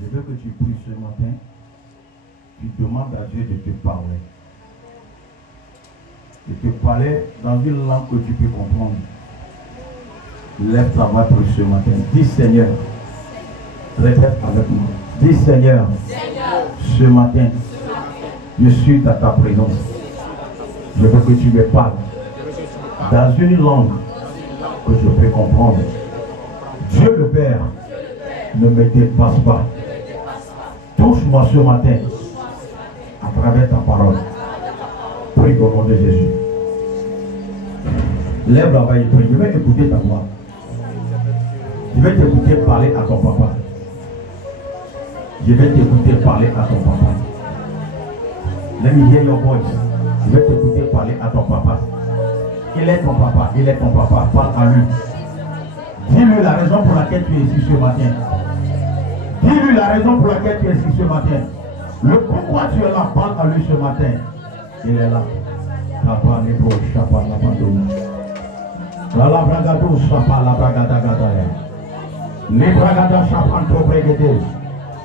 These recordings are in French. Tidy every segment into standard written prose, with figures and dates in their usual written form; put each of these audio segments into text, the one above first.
Je veux que tu pries ce matin. Tu demandes à Dieu de te parler. De te parler dans une langue que tu peux comprendre. Lève ta main pour ce matin. Dis Seigneur. Répète avec moi. Dis Seigneur. Ce matin, je suis dans ta présence. Je veux que tu me parles. Dans une langue que je peux comprendre. Dieu le Père ne me dépasse pas. Touche-moi ce matin à travers ta parole. Prie au nom de Jésus. Lève la main et prie. Je vais écouter ta voix. Je vais t'écouter parler à ton papa. Je vais t'écouter parler à ton papa. Let me hear your voice. Je vais t'écouter parler à ton papa. Il est ton papa. Il est ton papa. Parle à lui. Dis-lui la raison pour laquelle tu es ici ce matin. Dis-lui la raison pour laquelle tu es ici ce matin. Le pourquoi tu es là, parle à lui ce matin. Il est là. Papa Nebo Chapa la Bado. La Bragado Chapa la Bragada Gadaya. Les Bragada Chapanto Bregede.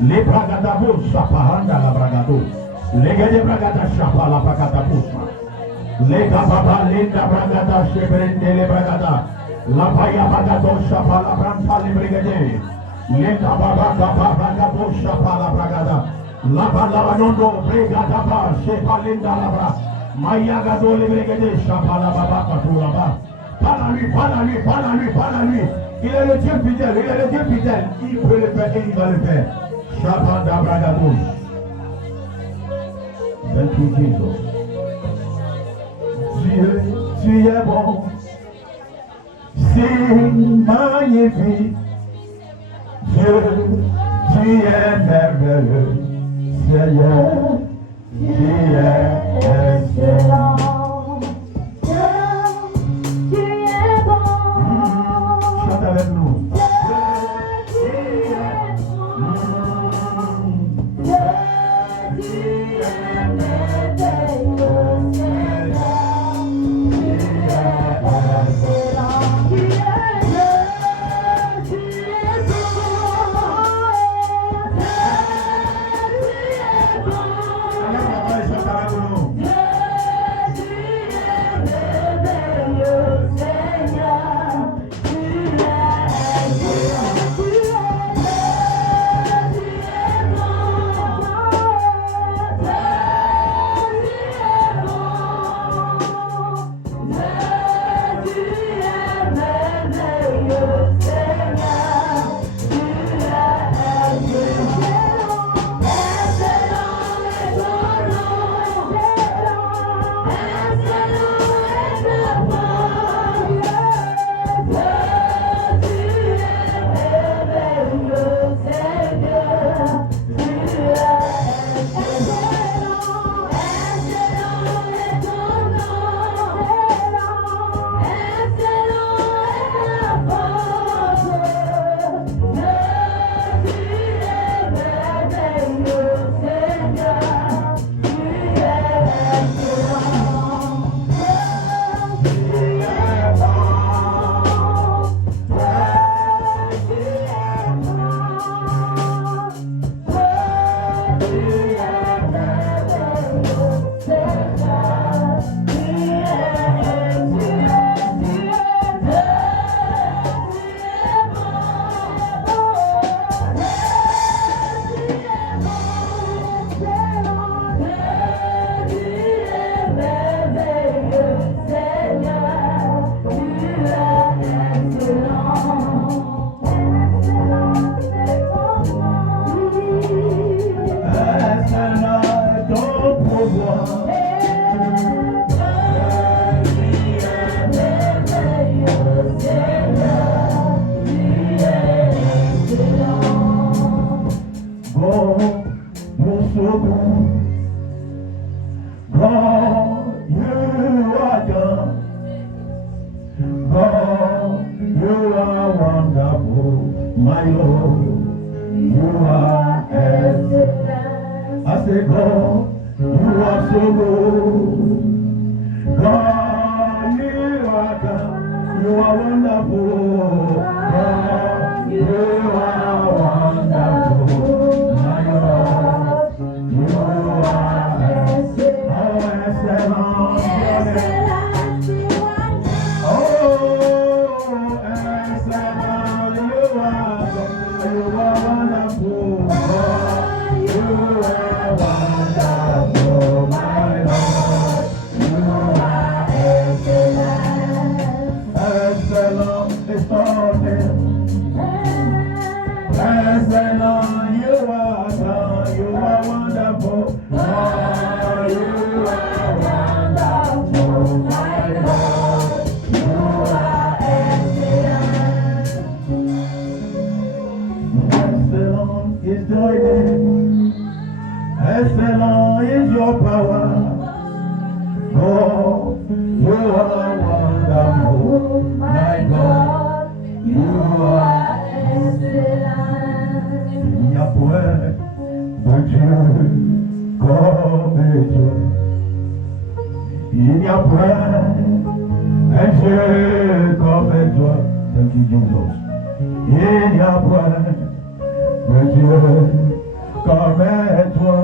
Les Bragada Bo Chapahanda la Bragado. Les Gede Bragada Chapa la Bragada Pusma. Les Gababa Linda Bragada Chebrende les Bragada. La Paya Bragado Chapa la Branta les Brigade. Les Gababa Bragado Chapa la Bragada. La Balabadondo Brigada Ba Chepa Linda la Bra. Maya Gado les Brigade Chapa la Baba Katulaba. Parle à lui, parle à lui, parle à lui, parle à lui. Il est le Dieu fidèle, il est le Dieu fidèle. Il peut le faire et il va le faire. Chapanda Bragado. Thank you, Jesus. Dieu, tu es bon. C'est magnifique. Dieu, tu es merveilleux. Seigneur, tu es excellent. Dieu, tu es bon. Chante avec nous. Excellent, you are wonderful. Oh, you are wonderful, my Lord. You are excellent. Excellent is your name. Excellent is your power. Oh, you are wonderful, my God. You are excellent. Il n'y a point de Dieu comme toi. Il n'y a point un Dieu comme toi. Thank you, Jesus. Il n'y a point de Dieu comme toi.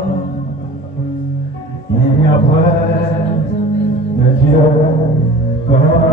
Il n'y a point de Dieu comme toi. Il n'y a point de Dieu comme toi.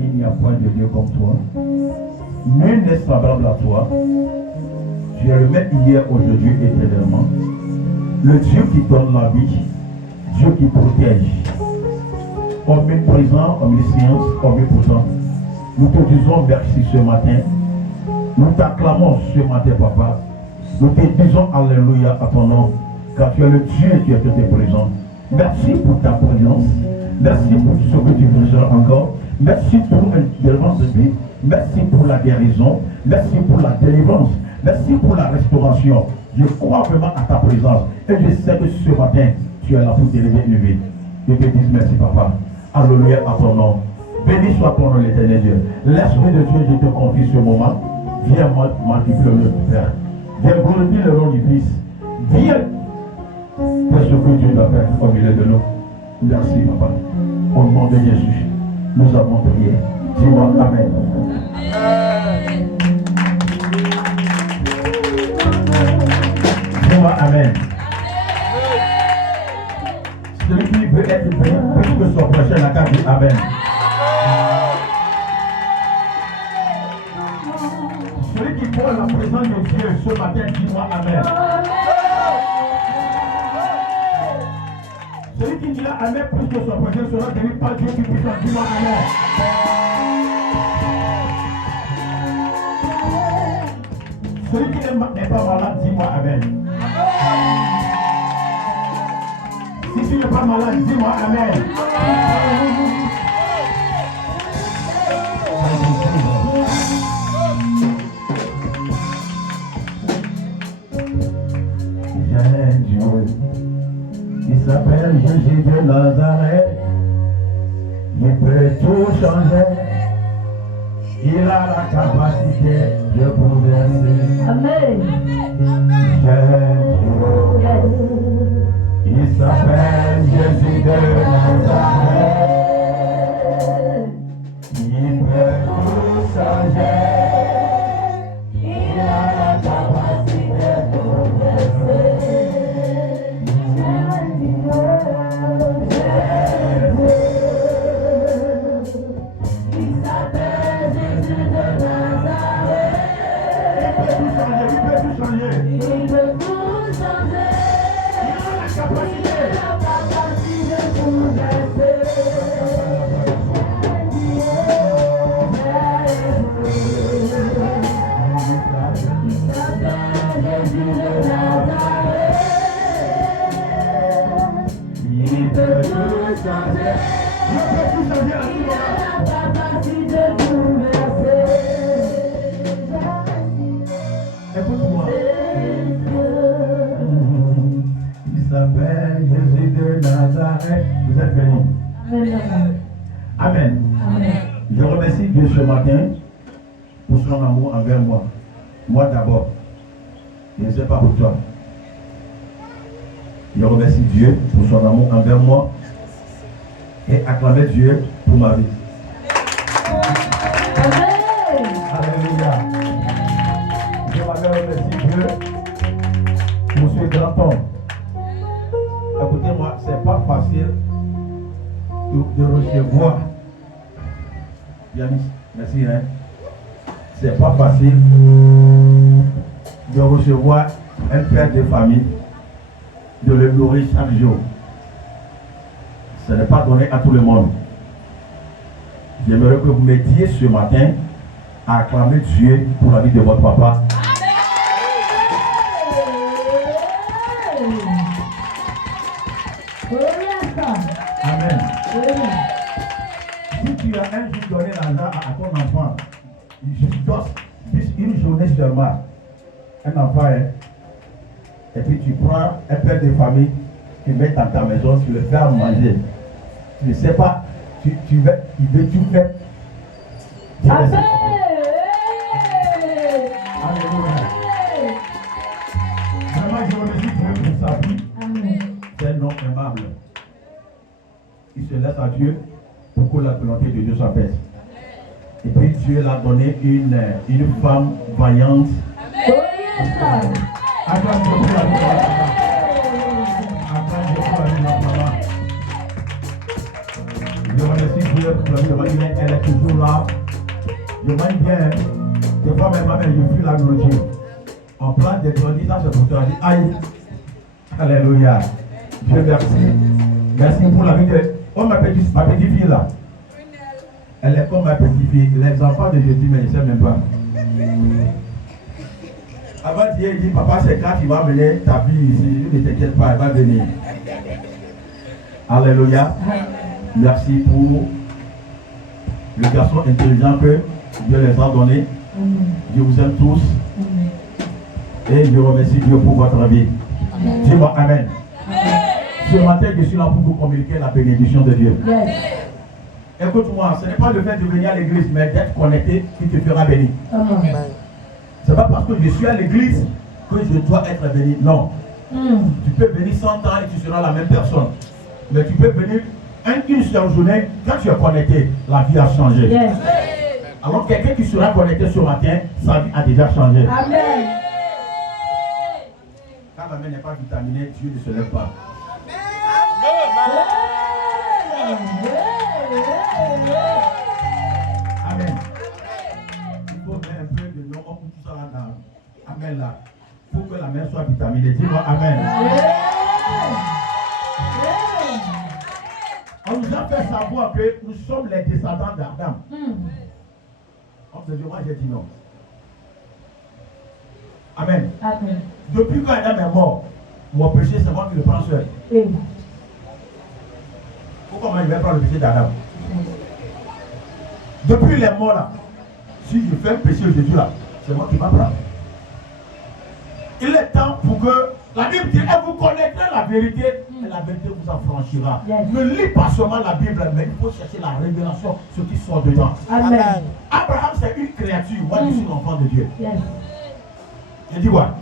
Il n'y a point de Dieu comme toi. Nul n'est semblable à toi. Tu es le même hier, aujourd'hui, éternellement. Le Dieu qui donne la vie, Dieu qui protège. Omniprésent, omniscience, omnipotent. Nous te disons merci ce matin. Nous t'acclamons ce matin, Papa. Nous te disons alléluia à ton nom, car tu es le Dieu qui est présent. Merci pour ta présence. Merci pour ce que tu feras encore. Merci pour une délivrance de vie. Merci pour la guérison. Merci pour la délivrance. Merci pour la restauration. Je crois vraiment à ta présence. Et je sais que ce matin, tu es là pour délivrer une vie. Je te dis merci, Papa. Alléluia à ton nom. Béni soit ton nom, l'éternel Dieu. L'Esprit de Dieu, je te confie ce moment. Viens multiplier le Père. Viens glorifier le nom du Fils. Viens faire ce que Dieu doit faire au milieu de nous. Merci, Papa. Au nom de Jésus, nous avons prié. Dis-moi Amen. Dis-moi Amen. Celui qui veut être béni plus que son prochain n'a qu'à dire Amen. Celui qui voit la présence de Dieu ce matin, dis-moi Amen. Celui qui dira Amen plus que son prochain sera béni par Dieu qui puisse dis-moi Amen. Celui qui n'est pas malade, dis-moi Amen. Si tu n'es pas malade, dis-moi Amen. J'ai un Dieu qui s'appelle Jésus de Nazareth. Il peut tout changer. Il a la capacité de bouleverser. Amen. Il s'appelle Jésus de Nazareth. Il peut tout changer. Il a la capacité de bouleverser. Je remercie Dieu ce matin pour son amour envers moi. Moi d'abord. Je ne sais pas pour toi. Je remercie Dieu pour son amour envers moi et acclamer Dieu pour ma vie. Alléluia. Je remercie Dieu pour ce grand homme. Écoutez-moi, c'est pas facile de recevoir. Yanis, merci. Hein? C'est pas facile de recevoir un père de famille, de le nourrir chaque jour. Ce n'est pas donné à tout le monde. J'aimerais que vous m'aidiez ce matin à acclamer Dieu pour la vie de votre papa. Amen. Si tu as un jour donné l'argent à ton enfant, une journée seulement, un enfant, hein, et puis tu prends un père de famille, tu mets dans ta maison, tu le fais à manger. Tu ne sais pas, il veut tout faire. Amen. Alléluia. Vraiment, je remercie Dieu pour sa vie. C'est un homme aimable. Il se laisse à Dieu pour que la volonté de Dieu soit faite. Et puis Dieu l'a donné une femme vaillante. Je remercie Dieu pour la vie. Elle est toujours là. Je m'aime bien. Des fois même, je fuis la nourriture. En place de grandir, ça c'est pour toi. Aïe. Alléluia. Dieu merci. Merci pour la vie de ma petite fille là. Elle est comme ma petite fille. Les enfants de Jésus, mais je ne sais même pas. Avant Dieu, il dit, papa, c'est quand tu vas venir ta fille ici. Ne t'inquiète pas, elle va venir. Alléluia. Merci pour le garçon intelligent que Dieu les a donné. Je vous aime tous. Et je remercie Dieu pour votre vie. Dis-moi Amen. Ce matin, je suis là pour vous communiquer la bénédiction de Dieu. Écoute-moi, ce n'est pas le fait de venir à l'église, mais d'être connecté qui te fera béni. Ce n'est pas parce que je suis à l'église que je dois être béni. Non. Tu peux venir 100 ans et tu seras la même personne. Mais tu peux venir une seule journée, quand tu es connecté, la vie a changé. Alors quelqu'un qui sera connecté ce matin, sa vie a déjà changé. Amen. Quand la main n'est pas vitaminée, Dieu ne se lève pas. Amen. Il faut mettre un peu de nom, on tout ça là-dedans. Amen là. Pour que la main soit vitaminée. Dis-moi Amen. On nous a fait savoir que nous sommes les descendants d'Adam. Moi j'ai dit non. Amen. Amen. Depuis qu'Adam est mort, mon péché c'est moi qui le prends seul. Pourquoi moi je vais prendre le péché d'Adam? Depuis les morts là, si je fais un péché aujourd'hui là, c'est moi qui m'apprends. Il est temps pour que la Bible dit, et vous connaîtrez la vérité, et la vérité vous affranchira. Ne lis pas seulement la Bible, mais il faut chercher la révélation, ce qui sort dedans. Amen. Abraham, c'est une créature. Moi, je suis l'enfant de Dieu. Je dis quoi?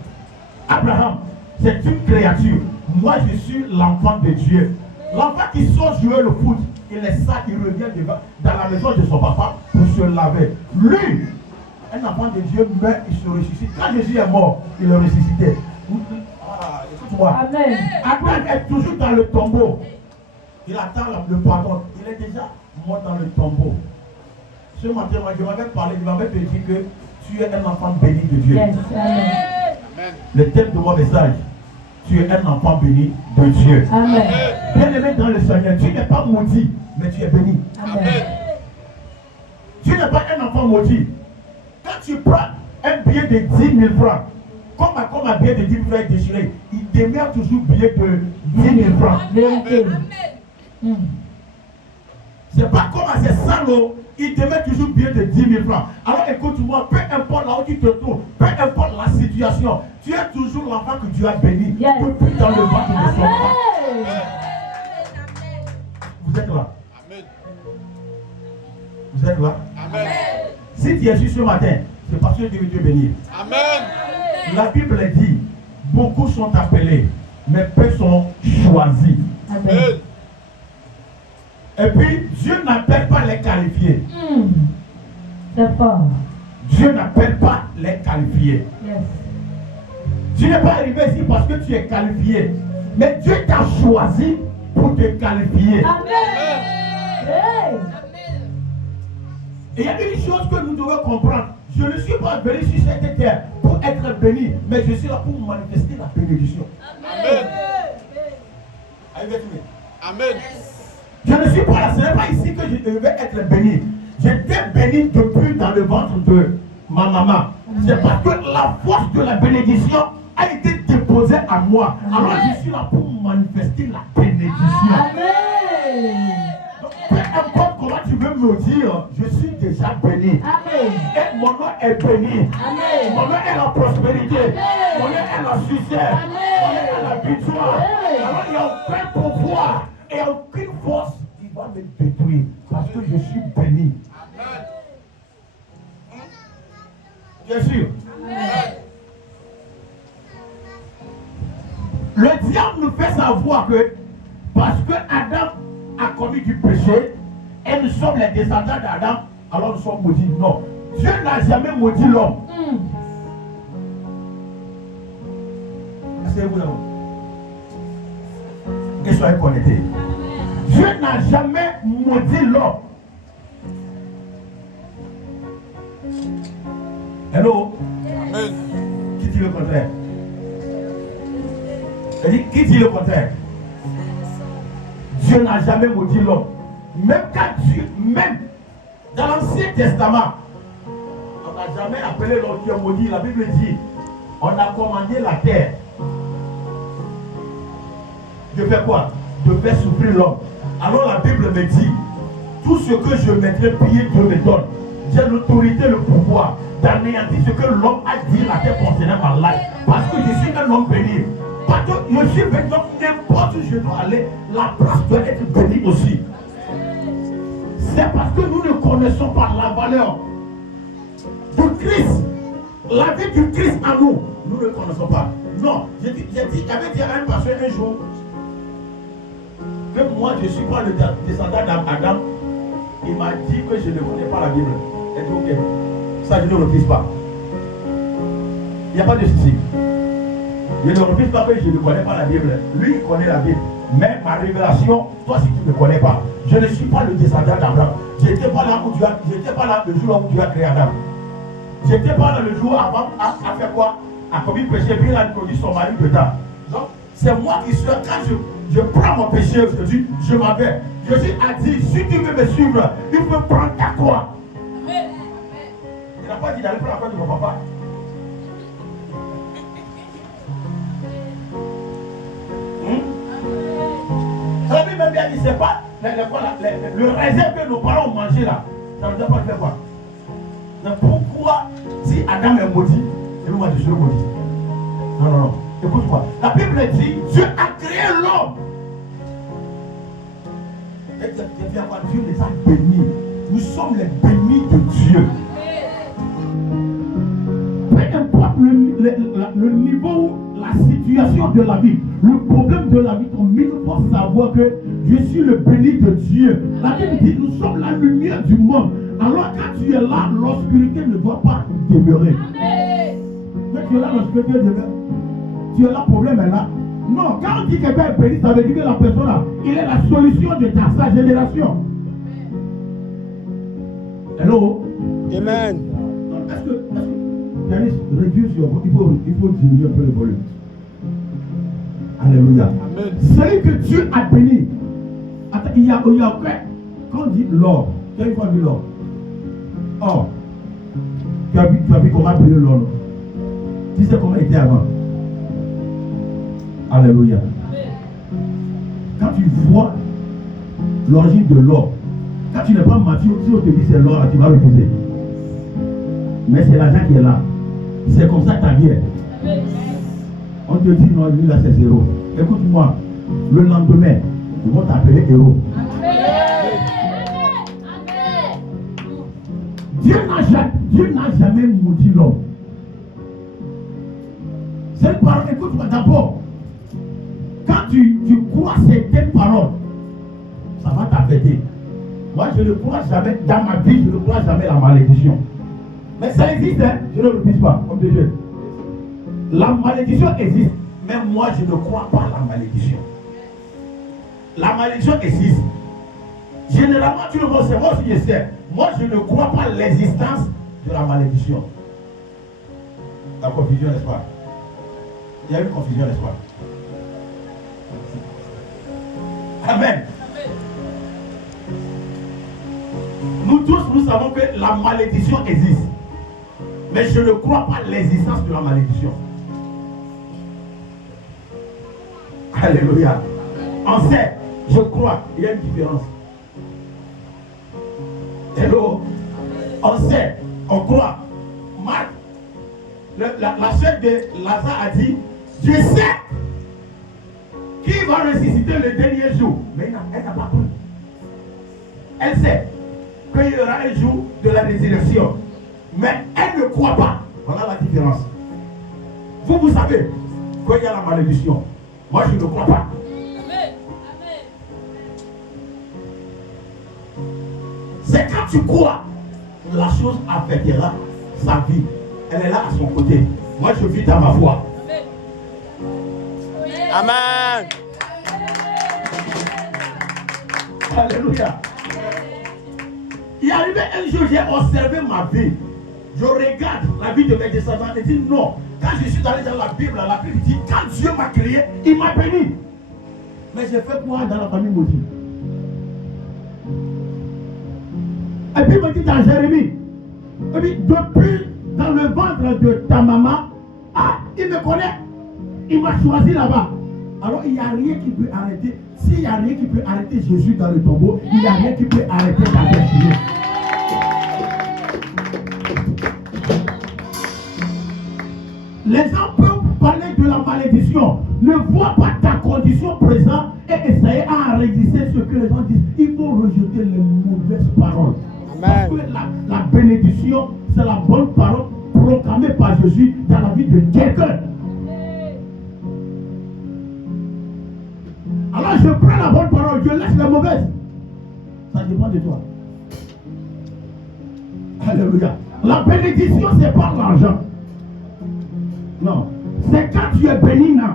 Abraham, c'est une créature. Moi, je suis l'enfant de Dieu. L'enfant qui sort jouer le foot, il est ça, il revient dans la maison de son papa pour se laver. Lui, un enfant de Dieu meurt, il se ressuscite. Quand Jésus est mort, il est ressuscité. Écoute-moi. Abraham est toujours dans le tombeau. Il attend le pardon. Il est déjà mort dans le tombeau. Ce matin, moi, je m'avais parlé, je m'avais te dire que tu es un enfant béni de Dieu. Yes. Le thème de mon message, tu es un enfant béni de Dieu. Amen. Bien-aimé dans le Seigneur, tu n'es pas maudit, mais tu es béni. Amen. Tu n'es pas un enfant maudit. Quand tu prends un billet de 10 000 francs, comme un billet de 10 000 francs est déchiré, il demeure toujours billet de 10 000 francs. Vérité. C'est pas comme à ces salauds, il demeure toujours billet de 10 000 francs. Alors écoute-moi, peu importe là où tu te trouves, peu importe la situation, tu es toujours l'enfant que Dieu a béni. Yes. Depuis dans le ventre de son père. Vous êtes là? Vous êtes là? Amen. Si tu es ici ce matin, c'est parce que Dieu veut te bénir. Amen. La Bible dit, beaucoup sont appelés, mais peu sont choisis. Amen. Et puis, Dieu n'appelle pas les qualifiés. C'est fort. Dieu n'appelle pas les qualifiés. Yes. Tu n'es pas arrivé ici parce que tu es qualifié. Mais Dieu t'a choisi pour te qualifier. Amen. Hey. Et il y a une chose que nous devons comprendre. Je ne suis pas venu sur cette terre pour être béni, mais je suis là pour manifester la bénédiction. Amen. Amen. Je ne suis pas là, ce n'est pas ici que je devais être béni. J'étais béni depuis dans le ventre de ma maman. C'est parce que la force de la bénédiction a été déposée à moi. Alors je suis là pour manifester la bénédiction. Amen. Donc, peu importe comment tu veux me dire, je suis déjà béni. Amen. Et mon nom est béni. Amen. Mon nom est la prospérité. Amen. Mon nom est la succès. Amen. Mon nom est la victoire. Amen. Alors il n'y a aucun pouvoir et aucune force qui va me détruire parce que je suis béni. Bien sûr. Amen. Le diable nous fait savoir que parce que Adam a commis du péché et nous sommes les descendants d'Adam, alors nous sommes maudits. Non. Dieu n'a jamais maudit l'homme. Asseyez-vous là-haut. Et soyez connectés. Dieu n'a jamais maudit l'homme. Hello? Amen. Qui dit le contraire? Qui dit le contraire? Dieu n'a jamais maudit l'homme. Même quand Dieu, même dans l'Ancien Testament, on n'a jamais appelé l'homme qui est maudit. La Bible dit, on a commandé la terre de faire quoi? De faire souffrir l'homme. Alors la Bible me dit, tout ce que je mettrai pied, Dieu me donne. J'ai l'autorité, le pouvoir d'anéantir ce que l'homme a dit la terre concernant ma life. Parce que je suis un homme béni. Parce que je suis béni, donc n'importe où je dois aller, la place doit être bénie aussi. C'est parce que nous ne connaissons pas la valeur du Christ. La vie du Christ à nous, nous ne connaissons pas. Non, j'avais dit à un pasteur un jour que moi je ne suis pas le descendant d'Adam. Il m'a dit que je ne connais pas la Bible. Il dit ok, ça je ne refuse pas. Il n'y a pas de souci. Je ne refuse pas que je ne connais pas la Bible. Lui, il connaît la Bible. Mais ma révélation, toi si tu ne connais pas, je ne suis pas le descendant d'Abraham. Je n'étais pas là le jour où Dieu a créé Adam. Je n'étais pas là le jour avant à faire quoi? À commis péché, puis il a introduit son mari dedans. Donc, c'est moi qui suis, quand je prends mon péché aujourd'hui, je m'en vais. Jésus a dit, si tu veux me suivre, il faut prendre ta croix. Amen. Il n'a pas dit d'aller prendre la croix de mon papa. Ça veut même bien dire, c'est pas le raisin que nos parents ont mangé là. Ça ne doit pas le faire quoi. Donc pourquoi, si Adam est maudit, et moi je suis maudit? Non, non, non. Écoute-moi. La Bible dit, Dieu a créé l'homme. Et Dieu les a bénis. Nous sommes les bénis de Dieu. Peu importe le niveau, la situation de la vie, le problème de la vie, ton milieu doit savoir que je suis le béni de Dieu. La Bible dit, nous sommes la lumière du monde. Alors quand tu es là, l'obscurité ne doit pas demeurer. Mais tu es là, l'obscurité demeure. Tu es là, le problème est là. Non, quand on dit que quelqu'un est béni, ça veut dire que la personne là, il est la solution de sa génération. Hello? Amen. Est-ce que Janice, réduire sur il faut diminuer un peu le volume. Alléluia. Amen. Celui que Dieu a béni. Attends, il y a quand on dit l'or, quelle fois dit l'or? Or, tu as vu comment briller l'or? Tu sais comment il était avant? Alléluia. Quand tu vois l'origine de l'or, quand tu n'es pas mature, si on te dit c'est l'or, tu vas refuser. Mais c'est l'argent qui est là. C'est comme ça que ta vie est. On te dit non, lui là c'est zéro. Écoute-moi, le lendemain, ils vont t'appeler héros. Dieu n'a jamais maudit l'homme. Cette parole, écoute-moi d'abord. Quand tu crois certaines paroles, ça va t'affecter. Moi, je ne crois jamais, dans ma vie, je ne crois jamais la malédiction. Mais ça existe, hein? Je ne le dis pas, comme Dieu. La malédiction existe, mais moi, je ne crois pas la malédiction. La malédiction existe. Généralement, tu le vois, c'est moi aussi je sais. Moi, je ne crois pas l'existence de la malédiction. La confusion, n'est-ce pas? Il y a une confusion, n'est-ce pas? Amen. Nous tous, nous savons que la malédiction existe. Mais je ne crois pas l'existence de la malédiction. Alléluia. On sait, je crois, il y a une différence. Hello. On sait, on croit. Marc, la chef de Lazare a dit, je sais qui va ressusciter le dernier jour. Mais elle n'a pas cru. Elle sait qu'il y aura un jour de la résurrection. Mais elle ne croit pas. Voilà la différence. Vous savez qu'il y a la malédiction. Moi, je ne crois pas. Amen. C'est quand tu crois, la chose affectera sa vie. Elle est là à son côté. Moi, je vis dans ma foi. Amen. Alléluia. Il est arrivé un jour, j'ai observé ma vie. Je regarde la vie de mes descendants et dis non. Quand je suis allé dans la Bible dit quand Dieu m'a créé, il m'a béni. Mais j'ai fait quoi dans la famille maudite? Et puis il me dit dans Jérémie, et puis depuis dans le ventre de ta maman, il me connaît, il m'a choisi là-bas. Alors il n'y a rien qui peut arrêter. S'il n'y a rien qui peut arrêter Jésus dans le tombeau, il n'y a rien qui peut arrêter ta destinée. Les gens peuvent parler de la malédiction. Ne vois pas ta condition présente et essayer à enregistrer ce que les gens disent. Il faut rejeter les mauvaises paroles. Parce que la bénédiction, c'est la bonne parole proclamée par Jésus dans la vie de quelqu'un. Alors je prends la bonne parole, je laisse la mauvaise. Ça dépend de toi. Alléluia. La bénédiction, c'est pas l'argent. Non. C'est quand tu es béni, non.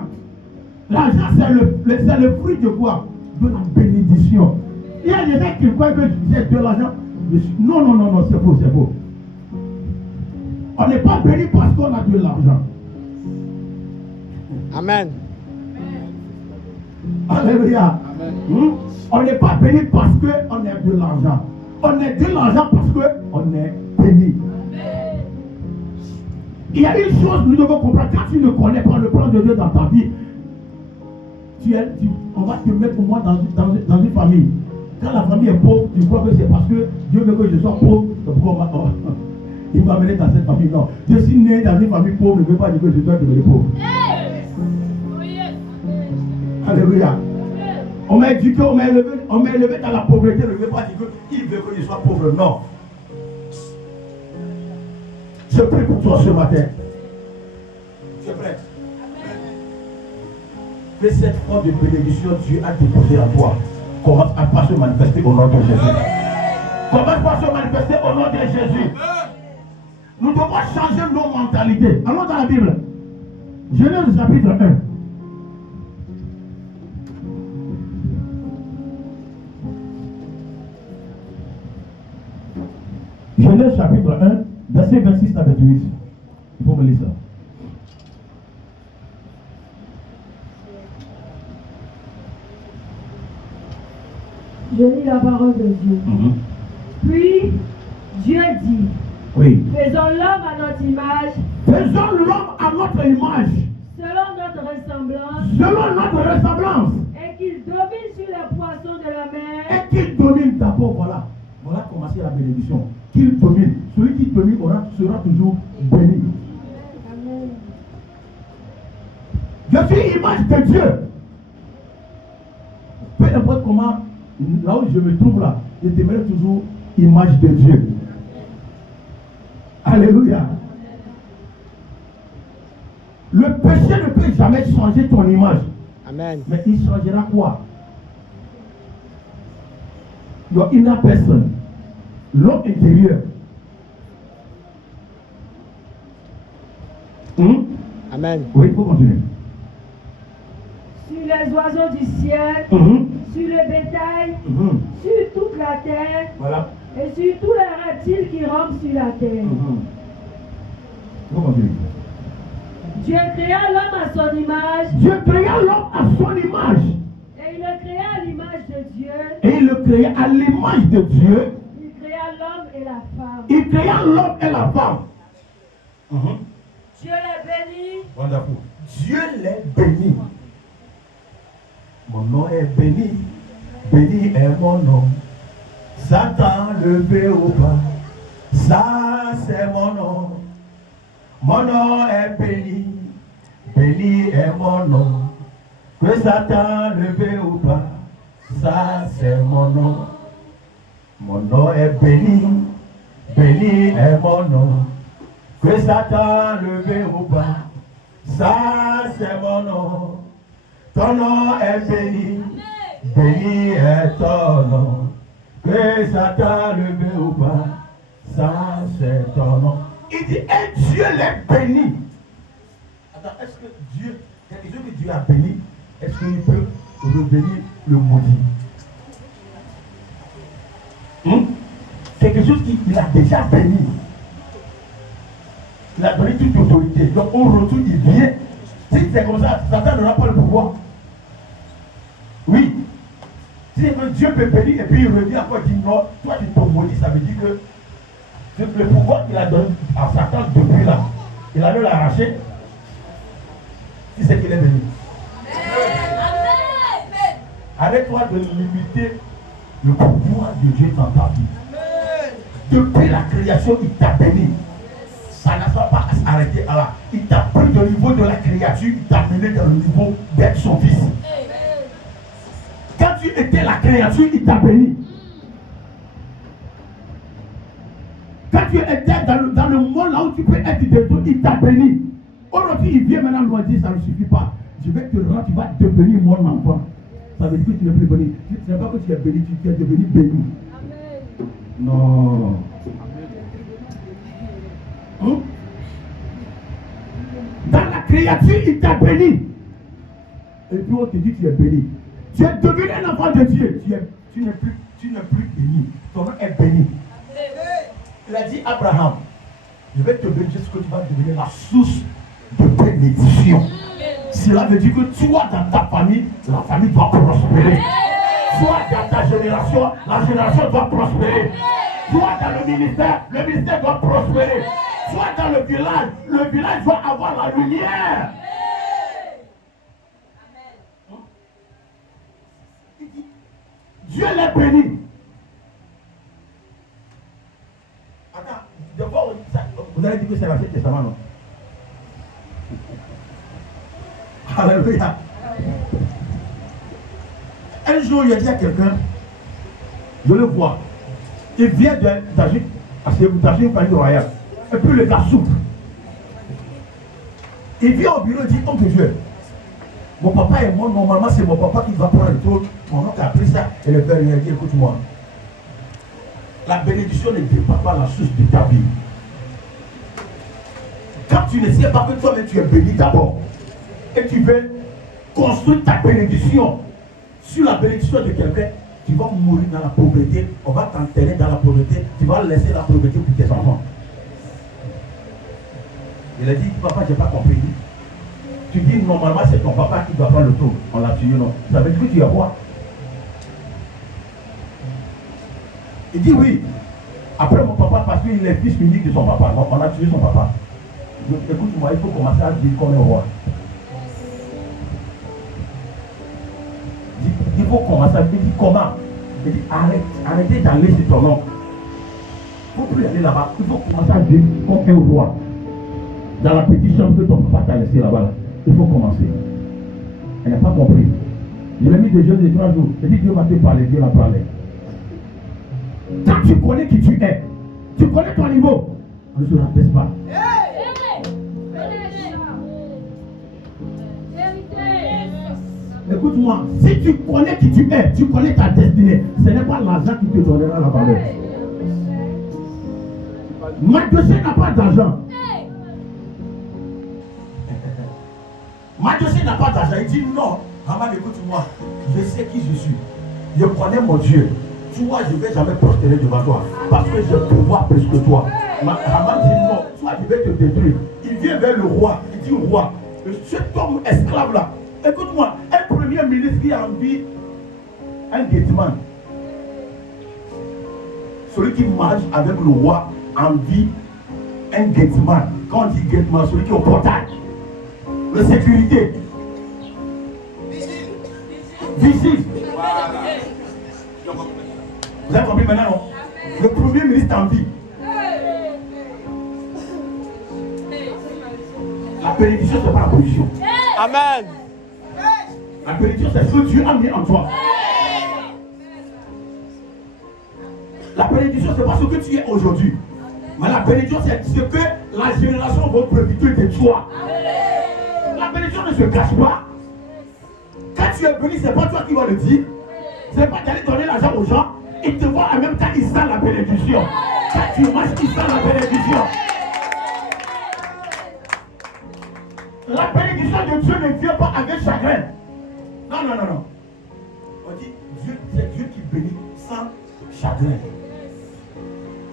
L'argent, c'est le fruit de quoi? De la bénédiction. Il y a des gens qui croient que j'ai de l'argent. Non, c'est faux, c'est faux. On n'est pas béni parce qu'on a de l'argent. Amen. Alléluia. On n'est pas béni parce qu'on a de l'argent. On a de l'argent parce qu'on est béni. Il y a une chose que nous devons comprendre. Quand tu ne connais pas le plan de Dieu dans ta vie, on va te mettre au moins dans une famille. Quand la famille est pauvre, tu crois que c'est parce que Dieu veut que je sois pauvre. Il m'a amené dans cette famille. Non. Je suis né dans une famille pauvre, ne veut pas dire que je dois devenir pauvre. Alléluia. On m'a éduqué, on m'a élevé dans la pauvreté, ne veut pas dire qu'il veut que je sois pauvre. Non. Je prie pour toi ce matin. Tu es prêt? Que cette forme de bénédiction, Dieu a déposé en toi. Commence à pas se manifester au nom de Jésus. Commence pas se manifester au nom de Jésus. Nous devons changer nos mentalités. Allons dans la Bible. Genèse chapitre 1. Genèse chapitre 1, verset 26 à 28. Il faut me lire ça. Je lis la parole de Dieu. Puis Dieu dit, oui. Faisons l'homme à notre image. Faisons l'homme à notre image. Selon notre ressemblance. Selon notre ressemblance. Et qu'il domine sur les poissons de la mer. Et qu'il domine d'abord, voilà. Voilà comment c'est la bénédiction. Qu'il domine. Celui qui domine sera toujours béni. Amen. Je suis image de Dieu. Peu importe comment, là où je me trouve là, je demeure toujours image de Dieu. Alléluia. Le péché ne peut jamais changer ton image. Amen. Mais il changera quoi? Your inner person. L'homme intérieur. Amen. Oui, il faut continuer. Sur les oiseaux du ciel, sur le bétail, sur toute la terre, Voilà. et sur tous les reptiles qui rampent sur la terre. Il faut continuer. Dieu créa l'homme à son image. Dieu créa l'homme à son image. Et il le créa à l'image de Dieu. Et il le créa à l'image de Dieu. Il créa l'homme et la femme. Il créa l'homme et la femme. Dieu les bénit. Wonderful. Dieu les bénit. Mon nom est béni. Béni est mon nom. Satan levé au bas. Ça c'est mon nom. Mon nom est béni. Béni est mon nom. Que Satan levé au bas. Ça c'est mon nom. Mon nom est béni. Béni est mon nom. Que Satan levé au bas. Ça c'est mon nom. Ton nom est béni. Béni est ton nom. Que Satan levé au bas. Ça c'est ton nom. Il dit, et Dieu les bénit. Attends, est-ce que Dieu, quelque chose que Dieu a béni, est-ce qu'il peut rebénir le maudit? Quelque chose qu'il a déjà béni. Il a donné toute autorité. Donc au retour, il vient. Si c'est comme ça, Satan n'aura pas le pouvoir. Oui. Si Dieu peut bénir et puis il revient encore et dit non, toi tu te maudis, ça veut dire que le pouvoir qu'il a donné à Satan depuis là, il a dû l'arracher. Si c'est qu'il est béni. Arrête-toi de limiter le pouvoir de Dieu dans ta vie. Depuis la création, il t'a béni. Ça ne va pas s'arrêter à là. Il t'a pris au niveau de la créature, il t'a mené dans le niveau d'être son fils. Quand tu étais la créature, il t'a béni. Quand tu étais dans le monde là où tu peux être détruit, il t'a béni. Aujourd'hui, il vient maintenant loin dire ça ne suffit pas. Je vais te rendre, tu vas devenir mon enfant. Ça veut dire que tu n'es plus béni. Ce n'est pas que tu es béni, tu es devenu béni. Amen. Non. Dans la créature, il t'a béni. Et puis on te dit tu es béni. Tu es devenu un enfant de Dieu. Tu n'es plus béni. Ton nom est béni. Il a dit Abraham, je vais te bénir jusqu'à ce que tu vas devenir la source de bénédiction. Cela veut dire que toi dans ta famille, la famille doit prospérer. Toi dans ta génération, la génération doit prospérer. Toi dans le ministère doit prospérer. Toi dans le village doit avoir la lumière. Dieu l'a béni. Attends, d'abord, vous allez dire que c'est l'Ancien Testament, non? Alléluia. Un jour, il a dit à quelqu'un, je le vois, il vient d'agir dans une famille royale. Et puis le gars souffre. Il vient au bureau et dit, homme de Dieu, mon papa est mort, normalement c'est mon papa qui va prendre le trône. Mon oncle a pris ça et le père lui a dit, écoute-moi, la bénédiction ne dépend pas la source de ta vie. Quand tu ne sais pas que toi-même tu es béni d'abord, et tu veux construire ta bénédiction sur la bénédiction de quelqu'un, tu vas mourir dans la pauvreté, on va t'enterrer dans la pauvreté, tu vas laisser la pauvreté pour tes enfants. Il a dit, papa, je n'ai pas compris. Tu dis, normalement, c'est ton papa qui doit prendre le tour. On l'a tué, non. Ça veut dire que tu es roi. Il dit, oui. Après mon papa, parce qu'il est fils unique de son papa. Donc, on a tué son papa. Donc, écoute-moi, il faut commencer à dire qu'on est roi. Il faut commencer à dire comment. Il dit, arrêtez d'aller sur ton nom. Il ne faut plus aller là-bas. Il faut commencer à dire qu'on est roi. Dans la petite chambre que ton papa t'a laissé là-bas, là, il faut commencer. Elle n'a pas compris. Je l'ai mis de jeûne de 3 jours. Je dis Dieu va te parler, Dieu va parler. Quand tu connais qui tu es, tu connais ton niveau. On ne se rabaisse pas. Écoute-moi, si tu connais qui tu es, tu connais ta destinée, ce n'est pas l'argent qui te donnera la valeur. Mardochée n'a pas d'argent. Mardochée n'a pas d'argent. Il dit non. Haman, écoute-moi, je sais qui je suis. Je connais mon Dieu. Tu vois, je ne vais jamais prospérer devant toi. Parce que j'ai pouvoir plus que toi. Haman dit non, toi, je vais te détruire. Il vient vers le roi. Il dit au roi, cet homme esclave là, écoute-moi, un premier ministre qui a envie un guetman. Celui qui marche avec le roi envie un guetman. Quand on dit guetman, celui qui est au portail. De sécurité. Vigile. Vous avez compris maintenant, non? Le premier ministre en vie. La bénédiction, ce n'est pas la position. Amen. La bénédiction, c'est ce que Dieu a mis en toi. La bénédiction, ce n'est pas ce que tu es aujourd'hui. Mais la bénédiction, c'est ce que la génération va profiter de toi. La bénédiction ne se cache pas. Quand tu es béni, ce n'est pas toi qui vas le dire. Ce n'est pas d'aller donner l'argent aux gens. Ils te voient en même temps, ils sentent la bénédiction. Quand tu marches, ils sentent la bénédiction. La bénédiction de Dieu ne vient pas avec chagrin. Non, non, non, non. On dit, c'est Dieu qui bénit sans chagrin.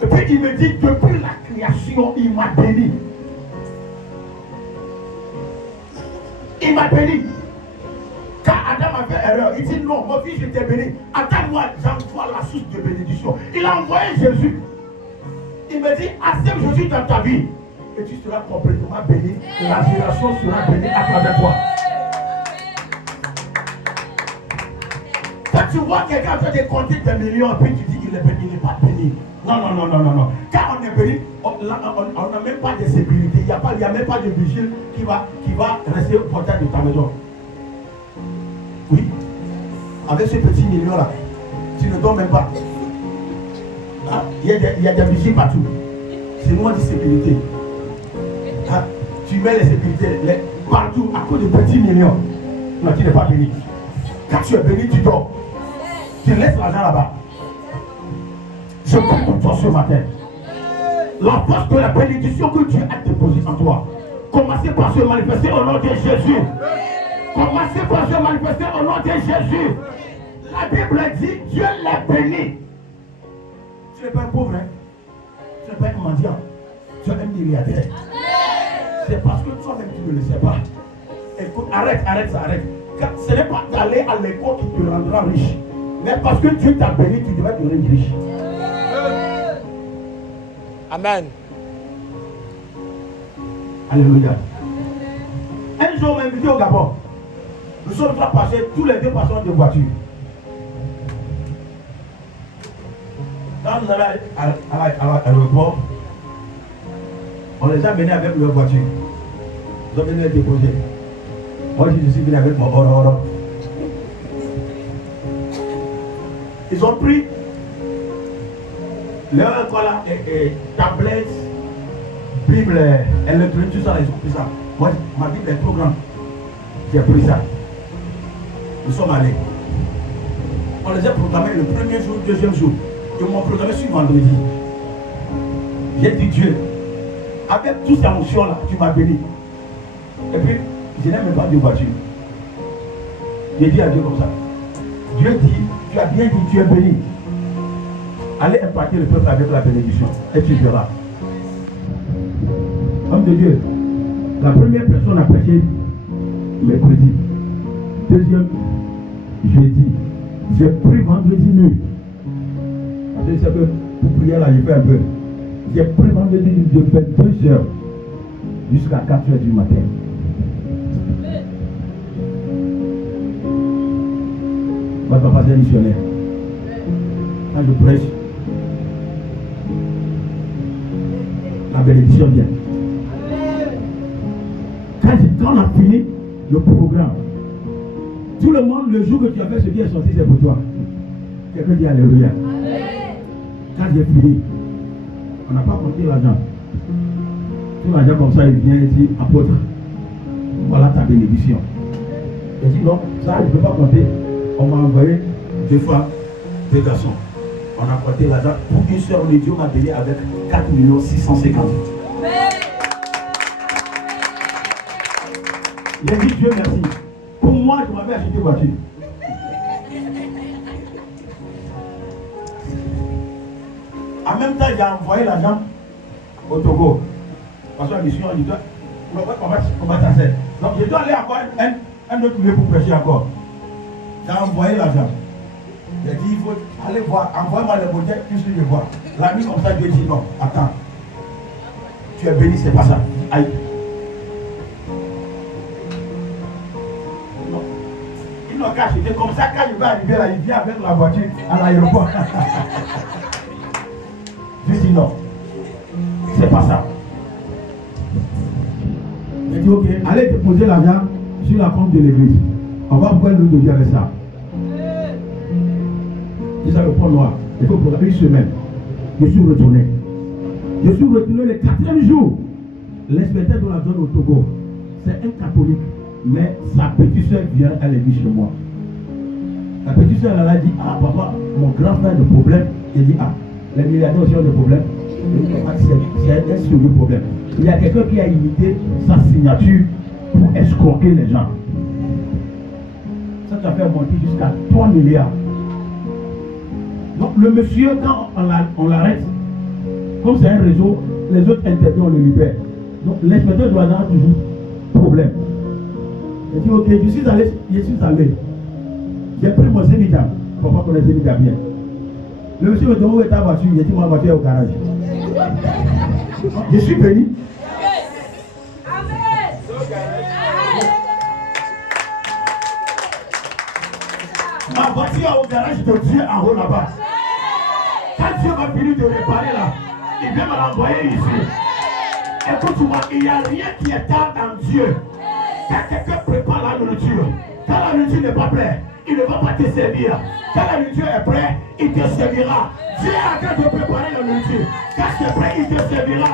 Et puis il me dit, depuis la création, il m'a béni. Il m'a béni. Quand Adam a fait erreur, il dit non, mon fils, je t'ai béni. Attends-moi, j'envoie la source de bénédiction. Il a envoyé Jésus. Il me dit, accepte Jésus dans ta vie. Et tu seras complètement béni. La génération sera bénie à travers toi. Quand tu vois quelqu'un en train de compter des millions, puis tu dis qu'il est béni, il n'est pas béni. Non, non, non, non, non, non. Quand on est béni, on n'a même pas de sécurité. Il n'y a même pas de vigile qui va rester au portail de ta maison. Oui. Avec ce petit million-là, tu ne dors même pas. Ah, il y a des vigiles partout. C'est moi de sécurité. Ah, tu mets les sécurités partout à cause de petits millions. Non, tu n'es pas béni. Quand tu es béni, tu dors. Tu laisses l'argent là-bas. Je prie pour toi ce matin. La force de la bénédiction que Dieu a déposée en toi. Commencez par se manifester au nom de Jésus. Commencez par se manifester au nom de Jésus. La Bible dit, Dieu l'a béni. Tu n'es pas un pauvre, hein? Tu n'es pas un mendiant. Tu es un milliardaire. C'est parce que toi-même tu ne le sais pas. Écoute, arrête. Ce n'est pas d'aller à l'école qui te rendra riche. Mais parce que Dieu t'a béni, tu devrais devenir riche. Amen. Alléluia. Un jour, on m'a invité au Gabon. Nous sommes trois passés, tous les deux passons de voiture. Quand nous allons à l'aéroport, on les a menés avec leur voiture. Ils ont venu les déposer. Moi, je suis venu avec mon oro. Ils ont pris leur tablette, Bible, électronique, tout ça, ils ont pris ça. Moi, ma Bible est trop grande. J'ai pris ça. Nous sommes allés. On les a programmés le premier jour, deuxième jour. Ils m'ont programmé sur vendredi. J'ai dit Dieu, avec toutes ces émotions-là, tu m'as béni. Et puis, je n'ai même pas de voiture. J'ai dit à Dieu comme ça. Dieu dit, tu as bien dit, tu es béni. Allez impacter le peuple avec la bénédiction. Et tu verras. Homme de Dieu, la première personne a prêché mercredi. Deuxième, jeudi. J'ai pris vendredi nuit. Parce que c'est que pour prier là, j'ai fait un peu. J'ai pris vendredi nuit de 22h jusqu'à 4h du matin. Moi, papa, c'est un missionnaire. Quand je prêche, la bénédiction vient. Quand on a fini le programme, tout le monde, le jour que tu as fait ce qui est sorti, c'est pour toi. Quelqu'un dit Alléluia. Quand j'ai fini, on n'a pas compté l'argent. Tout l'argent comme ça, il vient et dit, apôtre, voilà ta bénédiction. Il dit, non, ça, je ne peux pas compter. On m'a envoyé 2 fois 2 garçons. On a compté l'argent. Pour une soeur, le Dieu m'a béni avec 4 650 000. J'ai dit, Dieu merci. Pour moi, je m'avais acheté une voiture. En même temps, j'ai envoyé l'argent au Togo. Parce que la mission, on dit, comment ça c'est? Donc, je dois aller encore un autre lieu pour prêcher encore. J'ai envoyé l'argent. J'ai dit, il faut aller voir, envoie-moi les modèles, puis je vais voir. La nuit comme ça, Dieu dit, non, attends. Tu es béni, c'est pas ça. Aïe. Non. Ils n'ont qu'à acheter. Comme ça, quand il va arriver là, il vient avec la voiture à l'aéroport. Dieu dit non. C'est pas ça. Il dit, ok, allez déposer l'argent sur la compte de l'église. On va voir le devis avec ça. C'est ça le point noir. Il faut pour une semaine. Je suis retourné. Je suis retourné le 4e jour. L'inspecteur de la zone au Togo, c'est un catholique, mais sa petite soeur vient à l'église chez moi. La petite soeur elle a dit, ah papa, mon grand frère a des problèmes. Il dit, ah, les milliardaires aussi ont des problèmes. Il dit, papa, c'est un sérieux problème. Il y a quelqu'un qui a imité sa signature pour escroquer les gens. Ça fait monter jusqu'à 3 milliards. Donc le monsieur, quand on l'arrête, comme c'est un réseau, les autres interdits, on le libère. Donc l'inspecteur doit avoir toujours problème. Il dit, ok, je suis allé. J'ai pris mon Zénida. Papa connaît Zénida bien. Le monsieur me demande où est ta voiture. Il dit, ma voiture est au garage. Je suis béni. Ma voiture est au garage de Dieu en haut là-bas. Quand Dieu va finir de réparer là, il vient me l'envoyer ici. Écoute-moi, il n'y a rien qui est tard dans Dieu. Quand quelqu'un prépare la nourriture, quand la nourriture n'est pas prête, il ne va pas te servir. Quand la nourriture est prête, il te servira. Dieu est en train de préparer la nourriture. Quand c'est prêt, il te servira.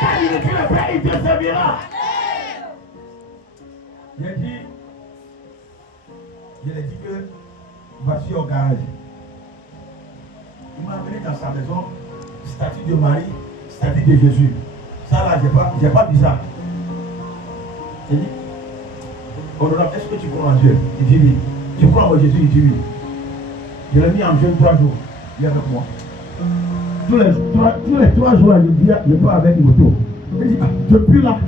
Quand la nourriture est prête, il te servira. Il a dit que voici au garage. Il m'a amené dans sa maison, statue de Marie, statue de Jésus. Ça là, j'ai pas vu ça. Il dit, honorable, est-ce que tu crois en Dieu? Il dit oui. Tu crois en Jésus? Il dit oui. Je l'ai mis en jeûne 3 jours. Il est avec moi. Tous les 3 jours, je pars avec une moto. Il dit, ah, depuis là,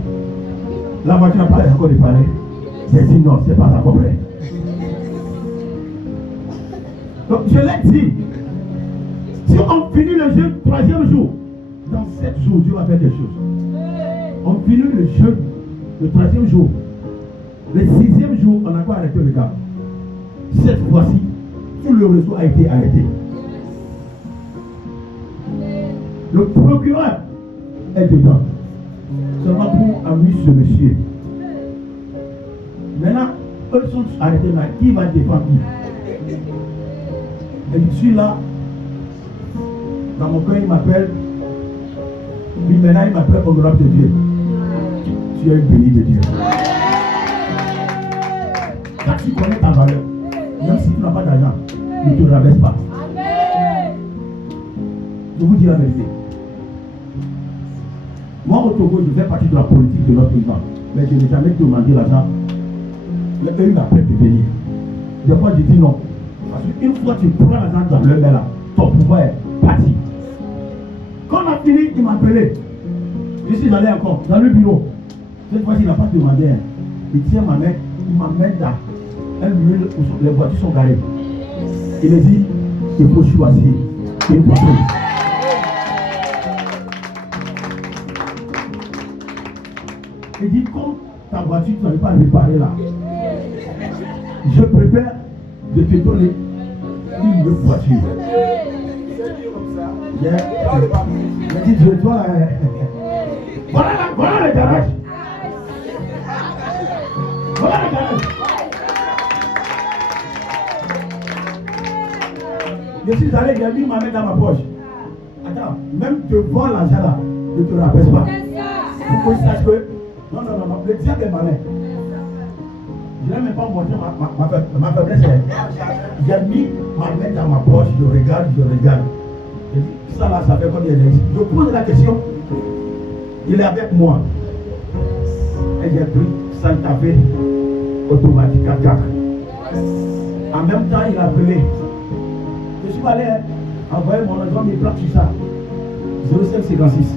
la voiture n'a pas encore réparé. J'ai dit non, c'est pas encore prêt. Donc je l'ai dit. Si on finit le jeûne 3e jour, dans 7 jours, Dieu va faire des choses. On finit le jeûne le 3e jour. Le 6e jour, on n'a pas arrêté le gars. Cette fois-ci, tout le réseau a été arrêté. Le procureur est dedans. Seulement pour amener ce monsieur. Maintenant, eux sont arrêtés là. Qui va défendre qui? Et je suis là. Dans mon cœur, il m'appelle. Puis maintenant, il m'appelle honorable de Dieu. Tu es un béni de Dieu. Quand tu connais ta valeur, même si tu n'as pas d'argent, ne te rabaisse pas. Je vous dis la vérité. Moi, au Togo, je fais partie de la politique de notre président. Mais je n'ai jamais demandé l'argent. Mais eux, ils m'appellent de venir. Des fois, je dis non. Parce qu'une fois que tu prends l'argent dans le main là, ton pouvoir est parti. Quand on a fini, il m'a appelé. Je suis allé encore dans le bureau. Cette fois, il n'a pas demandé. Il tient ma main, il m'amène dans un lieu où les voitures sont garées. Il me dit, il faut choisir une voiture. Il dit, comme ta voiture, tu n'arrives pas à réparer là. Je préfère de te donner une autre voiture. Il dit, je dois... Voilà le garage. Voilà le garage. Je suis allé, j'ai mis ma main dans ma poche. Attends, même devant l'argent là, ne te rabaisse pas. Pour que tu saches que, non, le diable est malin. Je n'ai même pas montré ma faiblesse. J'ai mis ma main dans ma poche, je regarde. Je dis, ça là, ça fait combien d'années? Je pose la question. Il est avec moi. Et j'ai pris Santa Fe automatique à 4. En même temps, il a appelé. Je suis allé envoyer mon agent, mes plaques sur ça. 0556.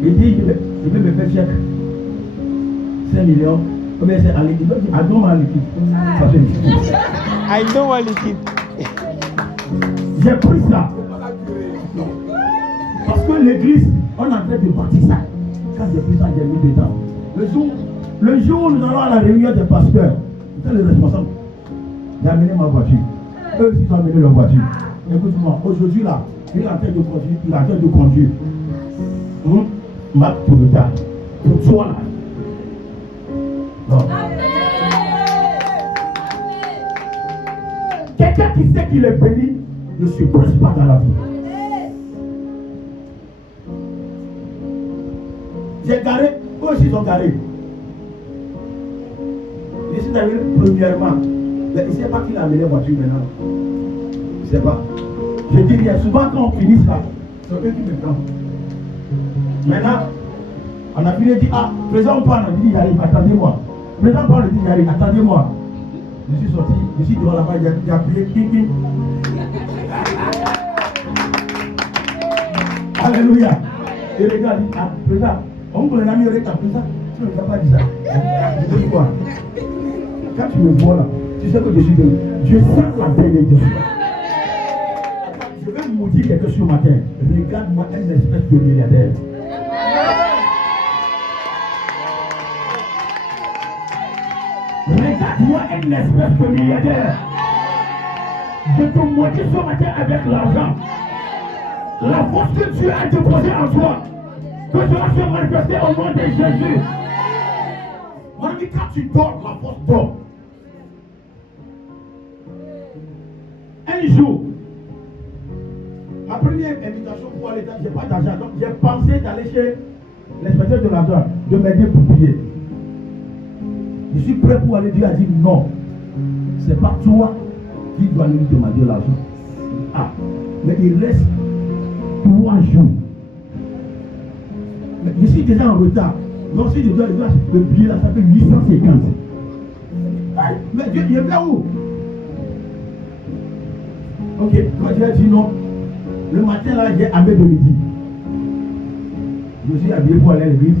Il dit, je vais me faire chèque. 5 millions. Combien c'est en liquide? I don't want liquide. I don't want liquide. J'ai pris ça. Parce que l'église, on est en train de bâtir ça. Quand j'ai pris ça, j'ai mis dedans. Le jour où nous allons à la réunion des pasteurs, c'est le responsable. J'ai amené ma voiture. Eux aussi ont amené leur voiture. Écoute-moi, aujourd'hui là, il est en train de conduire. Marc pour le tas. Pour toi là. Non. Quelqu'un qui sait qu'il est béni ne se presse pas dans la vie. J'ai garé, eux aussi ils ont garé. Je suis arrivé premièrement. Mais il ne sait pas qu'il a amené la voiture maintenant. Il ne sait pas. Je dis bien, souvent quand on finit ça, c'est eux qui me prennent. Maintenant, on a fini de dire, ah, président parle, on dit, j'arrive, attendez-moi. Président parle, on dit, j'arrive, attendez-moi. Je suis sorti, je suis devant là-bas, j'ai appuyé, king. Alléluia. Et les gars disent, ah, président, on peut l'amener avec ta président. Tu ne m'as pas dit ça. Je dis quoi? Quand tu me vois là, tu sais que je suis béni. Je sens la bénédiction. Je vais vous dire quelque chose ce matin. Regarde-moi une espèce de milliardaire. Regarde-moi une espèce de milliardaire. Je te motive ce matin avec l'argent. La force que Dieu a déposée en toi, que cela se manifester au nom de Jésus. Mon ami, quand tu dors, la force dort. Un jour, ma première invitation pour aller, j'ai pas d'argent, donc j'ai pensé d'aller chez l'inspecteur de l'argent, de m'aider pour payer. Je suis prêt pour aller, Dieu a dit non. C'est pas toi qui dois lui demander l'argent. Ah, mais il reste 3 jours. Mais je suis déjà en retard. Donc si je dois le billet là, ça fait 850. Mais Dieu, il est là où? Ok, quand Dieu a dit non, le matin là, j'ai amené de midi. Je me suis habillé pour aller à l'église.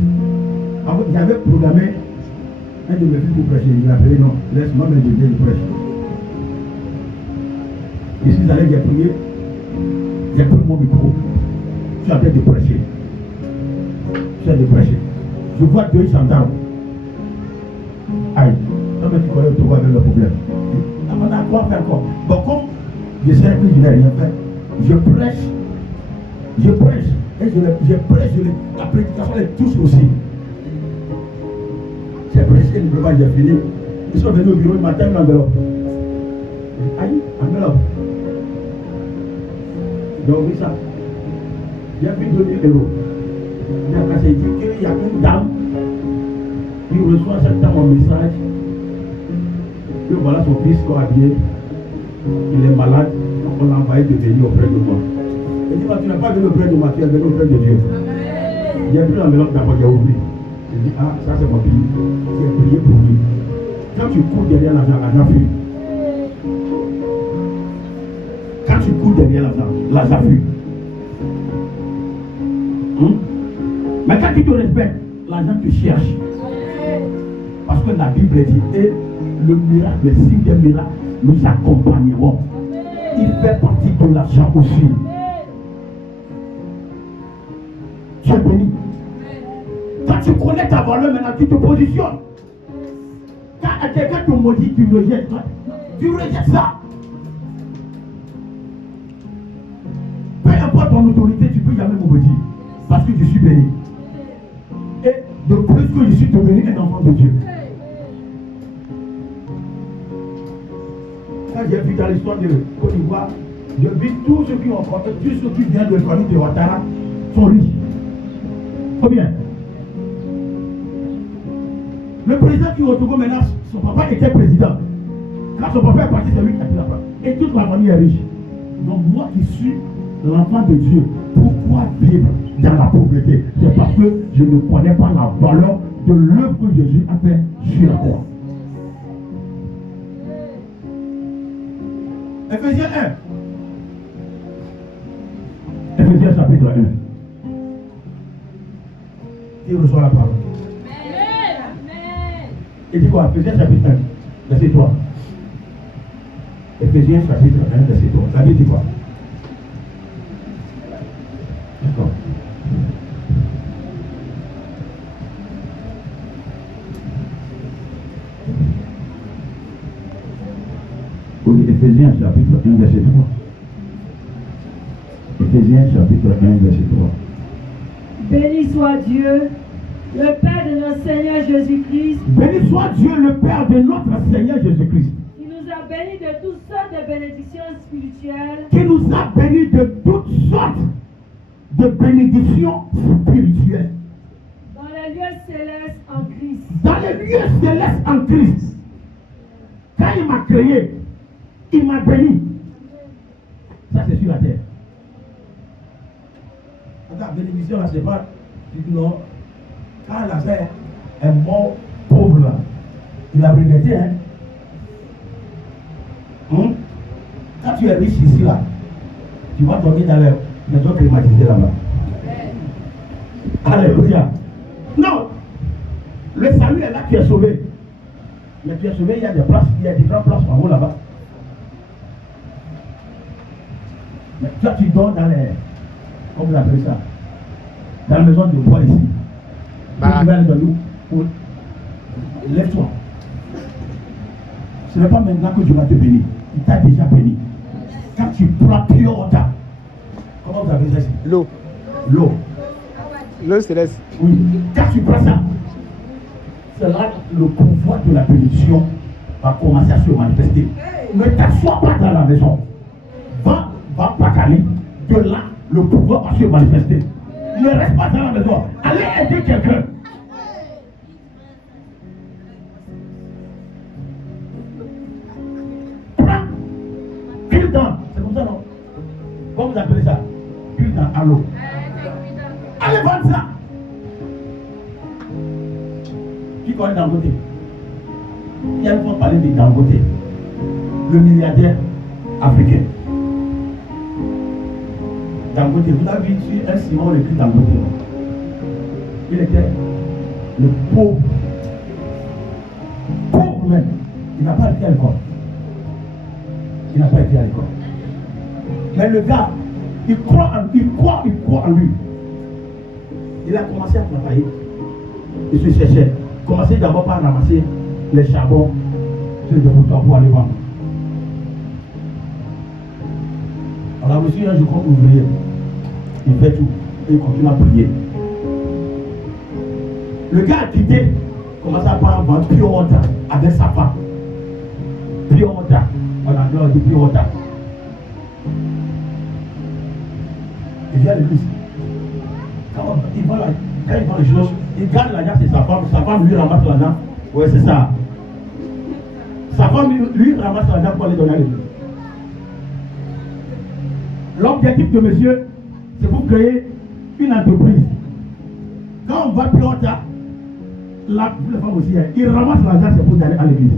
J'avais programmé un de mes fils pour prêcher. Il m'a appelé non, laisse-moi me dire, je prêche. Je suis allé, j'ai prié. J'ai pris mon micro. Je suis en train de prêcher. Je vois 2 gendarmes. Aïe, non mais tu connais tout avec le problème. On a quoi faire encore? Bon, comme je sais que je n'ai rien fait, je prêche. Et je prêche, la prédication les touche aussi. J'ai prêché, le moment j'ai fini. Ils sont venus au bureau, le matin, l'enveloppe. Aïe, enveloppe. Donc oui ça. J'ai pris 2 000 euros. Il a dit qu'il y a une dame qui reçoit cette dame un message que voilà son fils qui est habillé, il est malade, donc on l'a envoyé de venir auprès de moi. Il dit, tu n'as pas venu auprès de moi, tu es venu auprès de Dieu. J'ai pris l'enveloppe d'abord, j'ai ouvert. J'ai dit, ah, ça c'est mon pays. J'ai prié pour lui. Quand tu cours derrière l'argent, l'argent fuit. Quand tu cours derrière l'argent fuit. Mais quand tu te respectes, l'argent te cherche. Parce que la Bible dit, et le miracle, le signe des miracles, nous accompagnerons. Il fait partie de l'argent aussi. Tu es béni. Quand tu connais ta valeur, maintenant tu te positionnes. Quand quelqu'un te maudit, tu rejettes. Tu rejettes ça. Peu importe ton autorité, tu ne peux jamais me maudire. Parce que je suis béni. Et de plus que je suis devenu un enfant de Dieu. Quand j'ai vu dans l'histoire de Côte d'Ivoire, j'ai vu tous ceux qui ont compté, tous ceux qui viennent de la famille de Ouattara sont riches. Combien? Le président qui retrouve maintenant, son papa était président. Quand son papa est parti, c'est lui qui a pris la place. Et toute la famille est riche. Donc moi qui suis l'enfant de Dieu, pourquoi vivre dans la pauvreté? C'est parce que je ne connais pas la valeur de l'œuvre que Jésus a fait sur la croix. Éphésiens 1. Éphésiens chapitre 1. Il reçoit la parole. Il dit quoi? Éphésiens chapitre 1, verset 3. Éphésiens chapitre 1, verset 3. Ça dit quoi? D'accord. Oui, Éphésiens chapitre 1, verset 3. Éphésiens chapitre 1, verset 3. Béni soit Dieu, le Père de notre Seigneur Jésus-Christ. Béni soit Dieu, le Père de notre Seigneur Jésus-Christ. Qui nous a bénis de toutes sortes de bénédictions spirituelles. Qui nous a bénis de toutes sortes de bénédictions spirituelles. Dans les lieux célestes en Christ. Dans les lieux célestes en Christ. Quand il m'a créé, il m'a béni. Ça c'est sur la terre. La bénédiction là, c'est pas. Non. Quand Lazare est mort pauvre là, il a regretté, hein. Quand tu es riche ici là, tu vas dormir dans les maisons climatisées là-bas. Alléluia. Non. Le salut est là, tu es sauvé. Mais tu es sauvé, il y a des places, il y a différentes places en haut là-bas. Mais toi tu dors dans les. Comment vous appelez ça? Dans la maison de bois ici. Tu vas aller dans l'eau. Lève-toi. Ce n'est pas maintenant que Dieu va te bénir. Il t'a déjà béni. Quand tu prends pure water, comment vous appelez ça ici? L'eau. L'eau. L'eau céleste. Oui. Quand tu prends ça, c'est là le pouvoir de la bénédiction va commencer à se manifester. Ne t'assois pas dans la maison. Va paganer. De là, le pouvoir va se manifester. Ne reste pas dans la maison. Allez aider quelqu'un. Prends. Pile dans. C'est comme ça, non? Comment vous appelez ça? Pile dans à l'eau. Allez vendre ça. Qui connaît Dangote? Il y a une fois parlé de Dangote, le milliardaire africain. Dangote, vous avez vu sur un ciment écrit Dangote. Il était le pauvre. Pauvre même. Il n'a pas été à l'école. Il n'a pas été à l'école. Mais le gars, il croit en lui. Il a commencé à travailler. Il se cherchait. Commencez d'abord par ramasser les charbons sur le bouton pour aller vendre. On a reçu un jour comme ouvrier. Il fait tout. Et il continue à prier. Le gars a quitté, commence à vendre pure water avec sa femme. Pure water. On a dit pure water. Il vient à l'église. Quand il vend les choses, il garde l'argent, c'est sa femme lui ramasse l'argent. Oui, c'est ça. Sa femme lui ramasse l'argent pour aller donner à l'église. L'objectif de monsieur, c'est pour créer une entreprise. Quand on va plus haut, là, vous les femmes aussi, il ramasse l'argent, c'est pour aller à l'église.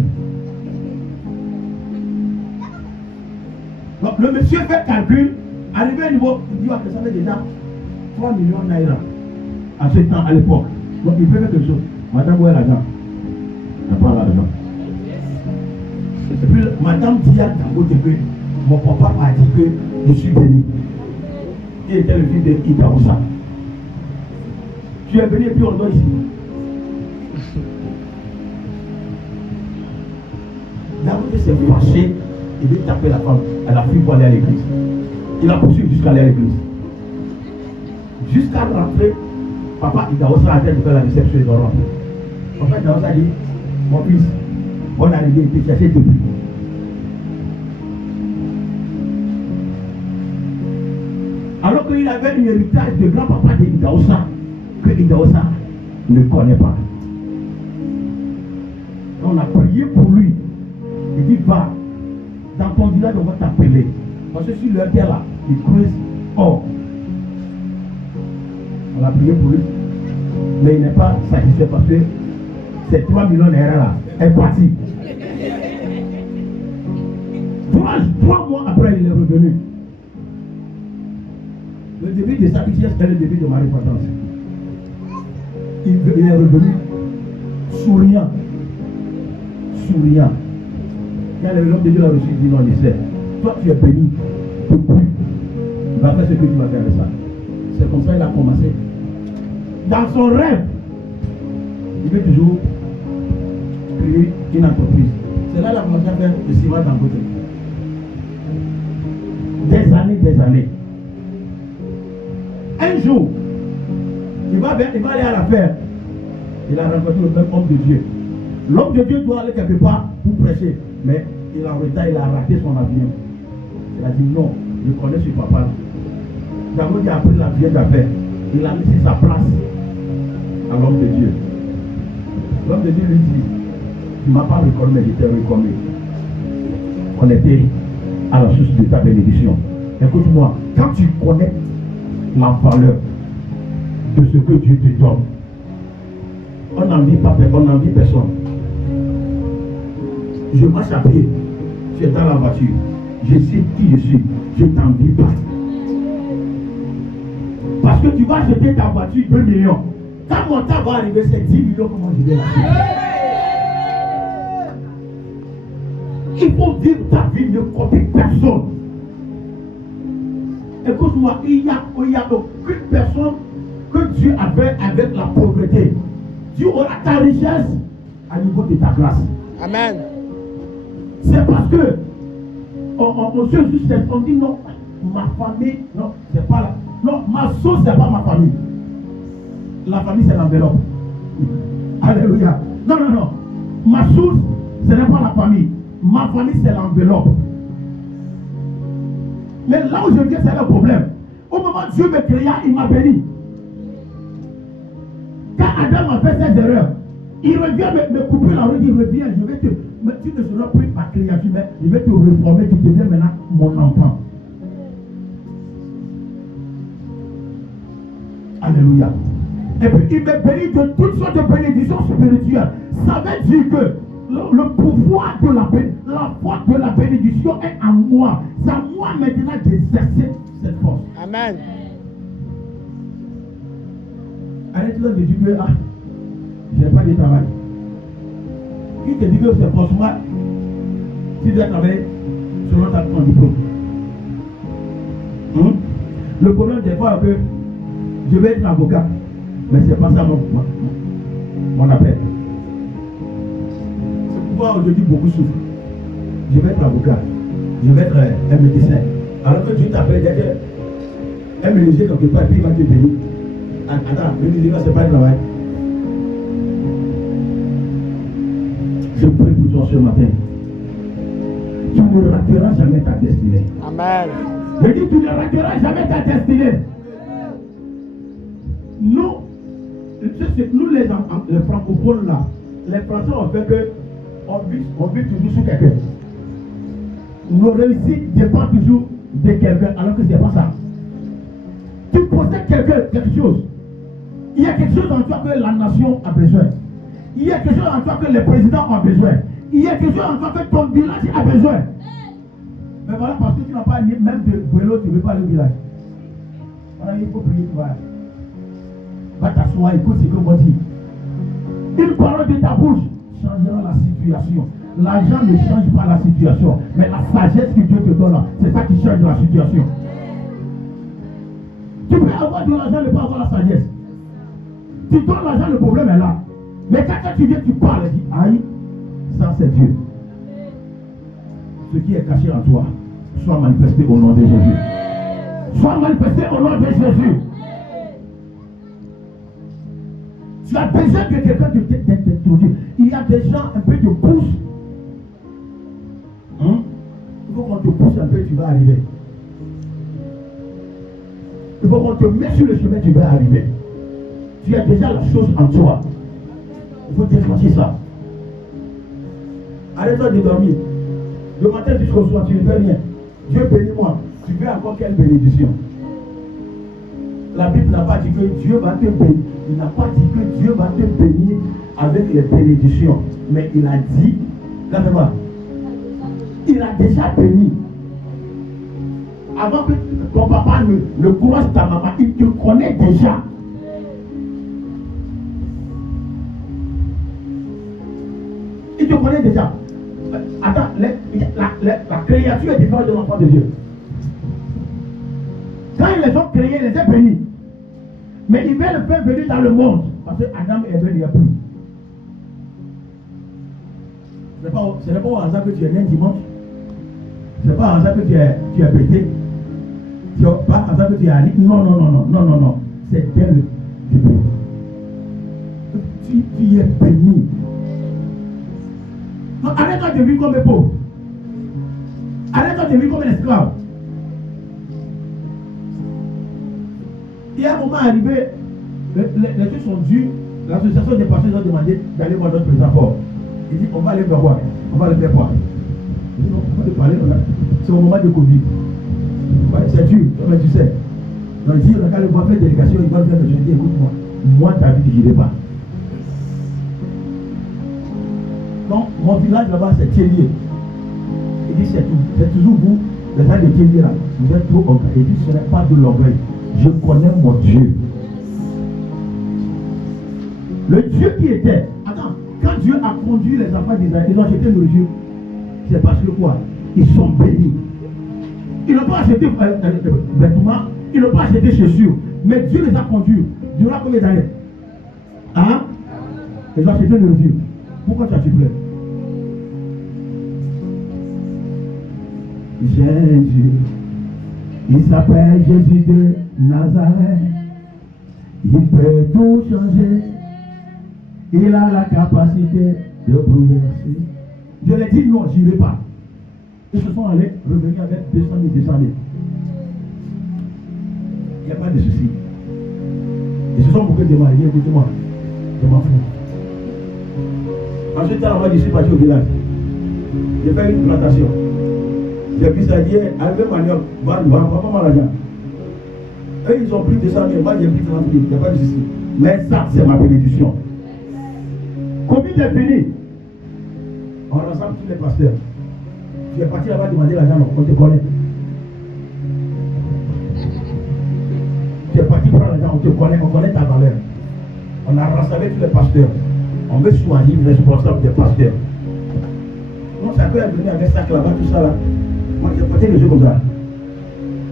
Donc le monsieur fait calcul, arrivé au niveau, il dit que ça fait déjà 3 millions naira à ce temps, à l'époque. Donc il fait quelque chose. Madame, où est l'argent? Elle prend l'argent. Et puis madame dit à Dangote que mon papa m'a dit que je suis béni. Il était le fils de Itaoussa. Tu es béni et puis on doit ici. Dangote s'est fâché, il veut taper la femme. Elle a fui pour aller à l'église. Il a poursuivi jusqu'à aller à l'église. Jusqu'à rentrer, papa Itaoussa a dit de faire la réception et de rentrer. Papa Itaoussa a dit, mon fils, bonne arrivée, il peut chercher depuis. qu'il avait un héritage de grand-papa de Idaosa, que Idaosa ne connaît pas. On a prié pour lui. Il dit, va, dans ton village, on va t'appeler. Parce que si le gars là, il creuse or. On a prié pour lui. Mais il n'est pas satisfait parce que ces 3 millions d'euros là est parti. 3 mois après, il est revenu. Le début de sa richesse est le début de ma repentance. Il est revenu souriant. Souriant. Quand l'homme de Dieu a reçu, il dit non, il sait. Toi, tu es béni. Depuis. Il va faire ce que tu vas faire avec ça. C'est comme ça qu'il a commencé. Dans son rêve, il veut toujours créer une entreprise. C'est là qu'il a commencé à faire le ciment dans côté. Des années. Un jour, il va aller à la ferme. Il a rencontré le même homme de Dieu. L'homme de Dieu doit aller quelque part pour prêcher. Mais il a raté son avion. Il a dit non, je connais ce papa-là. D'abord, il a pris l'avion d'affaires. Il a laissé sa place à l'homme de Dieu. L'homme de Dieu lui dit, tu ne m'as pas reconnu, mais je t'ai reconnu. On était à la source de ta bénédiction. Écoute-moi, quand tu connais la valeur de ce que Dieu te donne, on n'envie personne. Je marche à pied, je suis dans la voiture, je sais qui je suis, je ne t'envie pas. Parce que tu vas jeter ta voiture 2 millions. Quand mon temps va arriver, c'est 10 millions, comment je vais l'acheter? Il faut vivre ta vie, ne copier personne. Écoute-moi, il n'y a aucune personne que Dieu avait avec la pauvreté. Dieu aura ta richesse à niveau de ta grâce. Amen. C'est parce que on se juste, on dit non, ma famille, non, c'est pas là. Non, ma source, c'est pas ma famille. La famille, c'est l'enveloppe. Alléluia. Non. Ma source, ce n'est pas la famille. Ma famille, c'est l'enveloppe. Mais là où je viens, c'est le problème. Au moment où Dieu me créa, il m'a béni. Quand Adam a fait ses erreurs, il revient me couper la route, il revient, je vais te... Mais tu ne seras plus ma créature, mais je vais te réformer, tu deviens maintenant mon enfant. Alléluia. Et puis il me bénit de toutes sortes de bénédictions spirituelles. Ça veut dire que le pouvoir de la force de la bénédiction est en moi. C'est à moi maintenant d'exercer cette force. Amen. Arrête-le de dire que je n'ai pas de travail. Qui te dit que c'est forcément tu dois travailler selon ton diplôme. Le problème des fois que je vais être avocat, mais ce n'est pas ça mon appel. C'est pourquoi aujourd'hui beaucoup souffrent. Je vais être avocat, je vais être un médecin. Alors que Dieu t'appelle, il y a un menuisier quelque part, puis il va te bénir. Attends, le menuisier, ce n'est pas le travail. Je prie pour toi ce matin. Tu ne rateras jamais ta destinée. Amen. Je dis, tu ne rateras jamais ta destinée. Nous les francophones là, les Français ont fait que on vit toujours sur quelqu'un. Nos réussites dépendent toujours de quelqu'un, alors que ce n'est pas ça. Tu possèdes quelque chose. Il y a quelque chose en toi que la nation a besoin. Il y a quelque chose en toi que les présidents ont besoin. Il y a quelque chose en toi que ton village a besoin. Mais voilà, parce que tu n'as pas même de vélo, tu ne veux pas le village. Voilà, il faut prier, tu vas. Va t'asseoir, écoute ce que moi dis. Une parole de ta bouche changera la situation. L'argent ne change pas la situation, mais la sagesse que Dieu te donne, c'est ça qui change la situation. Tu peux avoir de l'argent, ne pas avoir la sagesse. Tu donnes l'argent, le problème est là. Mais quand tu viens, tu parles et dis, aïe, ça c'est Dieu. Ce qui est caché en toi, soit manifesté au nom de Jésus. Soit manifesté au nom de Jésus. Tu as besoin que quelqu'un te t'introduise. Il y a des gens un peu de pouce. Il faut qu'on te pousse un peu, tu vas arriver. Il faut qu'on te mette sur le chemin, tu vas arriver. Tu as déjà la chose en toi. Il faut déclencher ça. Arrête-toi de dormir. Le matin jusqu'au soir, tu ne fais rien. Dieu bénis-moi. Tu veux encore quelle bénédiction? La Bible n'a pas dit que Dieu va te bénir. Il n'a pas dit que Dieu va te bénir avec les bénédictions. Mais il a dit, là, fais-moi, il a déjà béni. Avant que ton papa ne croise ta maman, il te connaît déjà. Il te connaît déjà. Attends, la créature est différente de l'enfant de Dieu. Quand ils les ont créés, ils les ont bénis. Mais il veut le faire venir dans le monde. Parce que Adam et Ève, il n'y a plus. Ce n'est pas au hasard que tu es né dimanche. Ce n'est pas au hasard que tu es pété. Ce n'est pas au hasard que tu es allé. Non. C'est dès le début. Tu es béni. Non, arrête-toi de vivre comme un pauvre. Arrête-toi de vivre comme un esclave. Il y a un moment arrivé, les trucs sont dus. L'association des pasteurs ont demandé d'aller voir notre président fort. Il dit, on va aller faire quoi? On va le faire quoi? Il dit, non, on va te parler. C'est au moment de Covid. Ouais, c'est dur, mais tu sais. Donc il dit, quand il va faire délégation, il va faire le jeudi, écoute-moi. Moi, ta vie, je n'irai pas. Donc, mon village là-bas, c'est Thielier. Il dit, c'est toujours vous, les gens de Thielier là. Vous êtes trop orgueilleux. Il dit, ce n'est pas de l'orgueil. Je connais mon Dieu. Le Dieu qui était. Attends, quand Dieu a conduit les enfants d'Israël, ils ont acheté nourriture. C'est parce que quoi? Ils sont bénis. Ils n'ont pas acheté vêtements, ils n'ont pas acheté chaussures. Mais Dieu les a conduits. Durant combien d'années? Hein? Ils ont acheté nourriture. Pourquoi tu as pleuré? J'ai un Dieu. Il s'appelle Jésus de Nazareth. Il peut tout changer. Il a la capacité de bouleverser. Je l'ai dit, non, je n'irai pas. Ils se sont allés revenir avec 200 000. Il n'y a pas de souci. Ils se sont moqués de moi. Ils disent, écoutez-moi, je m'en fous. Ensuite, je suis parti au village. J'ai fait une plantation. J'ai pu ça dire, avec manioc, va pas mal l'argent. Eux, ils ont pris 200 000, moi j'ai pris 30 000, il n'y a pas de souci. Mais ça, c'est ma bénédiction. Covid est fini. On rassemble tous les pasteurs. Tu es parti là-bas demander l'argent, on te connaît. Tu es parti prendre l'argent, on connaît ta valeur. On a rassemblé tous les pasteurs. On veut choisir les responsables des pasteurs. Non, ça peut venir avec ça là-bas, tout ça là. Moi, j'ai porté les yeux comme ça.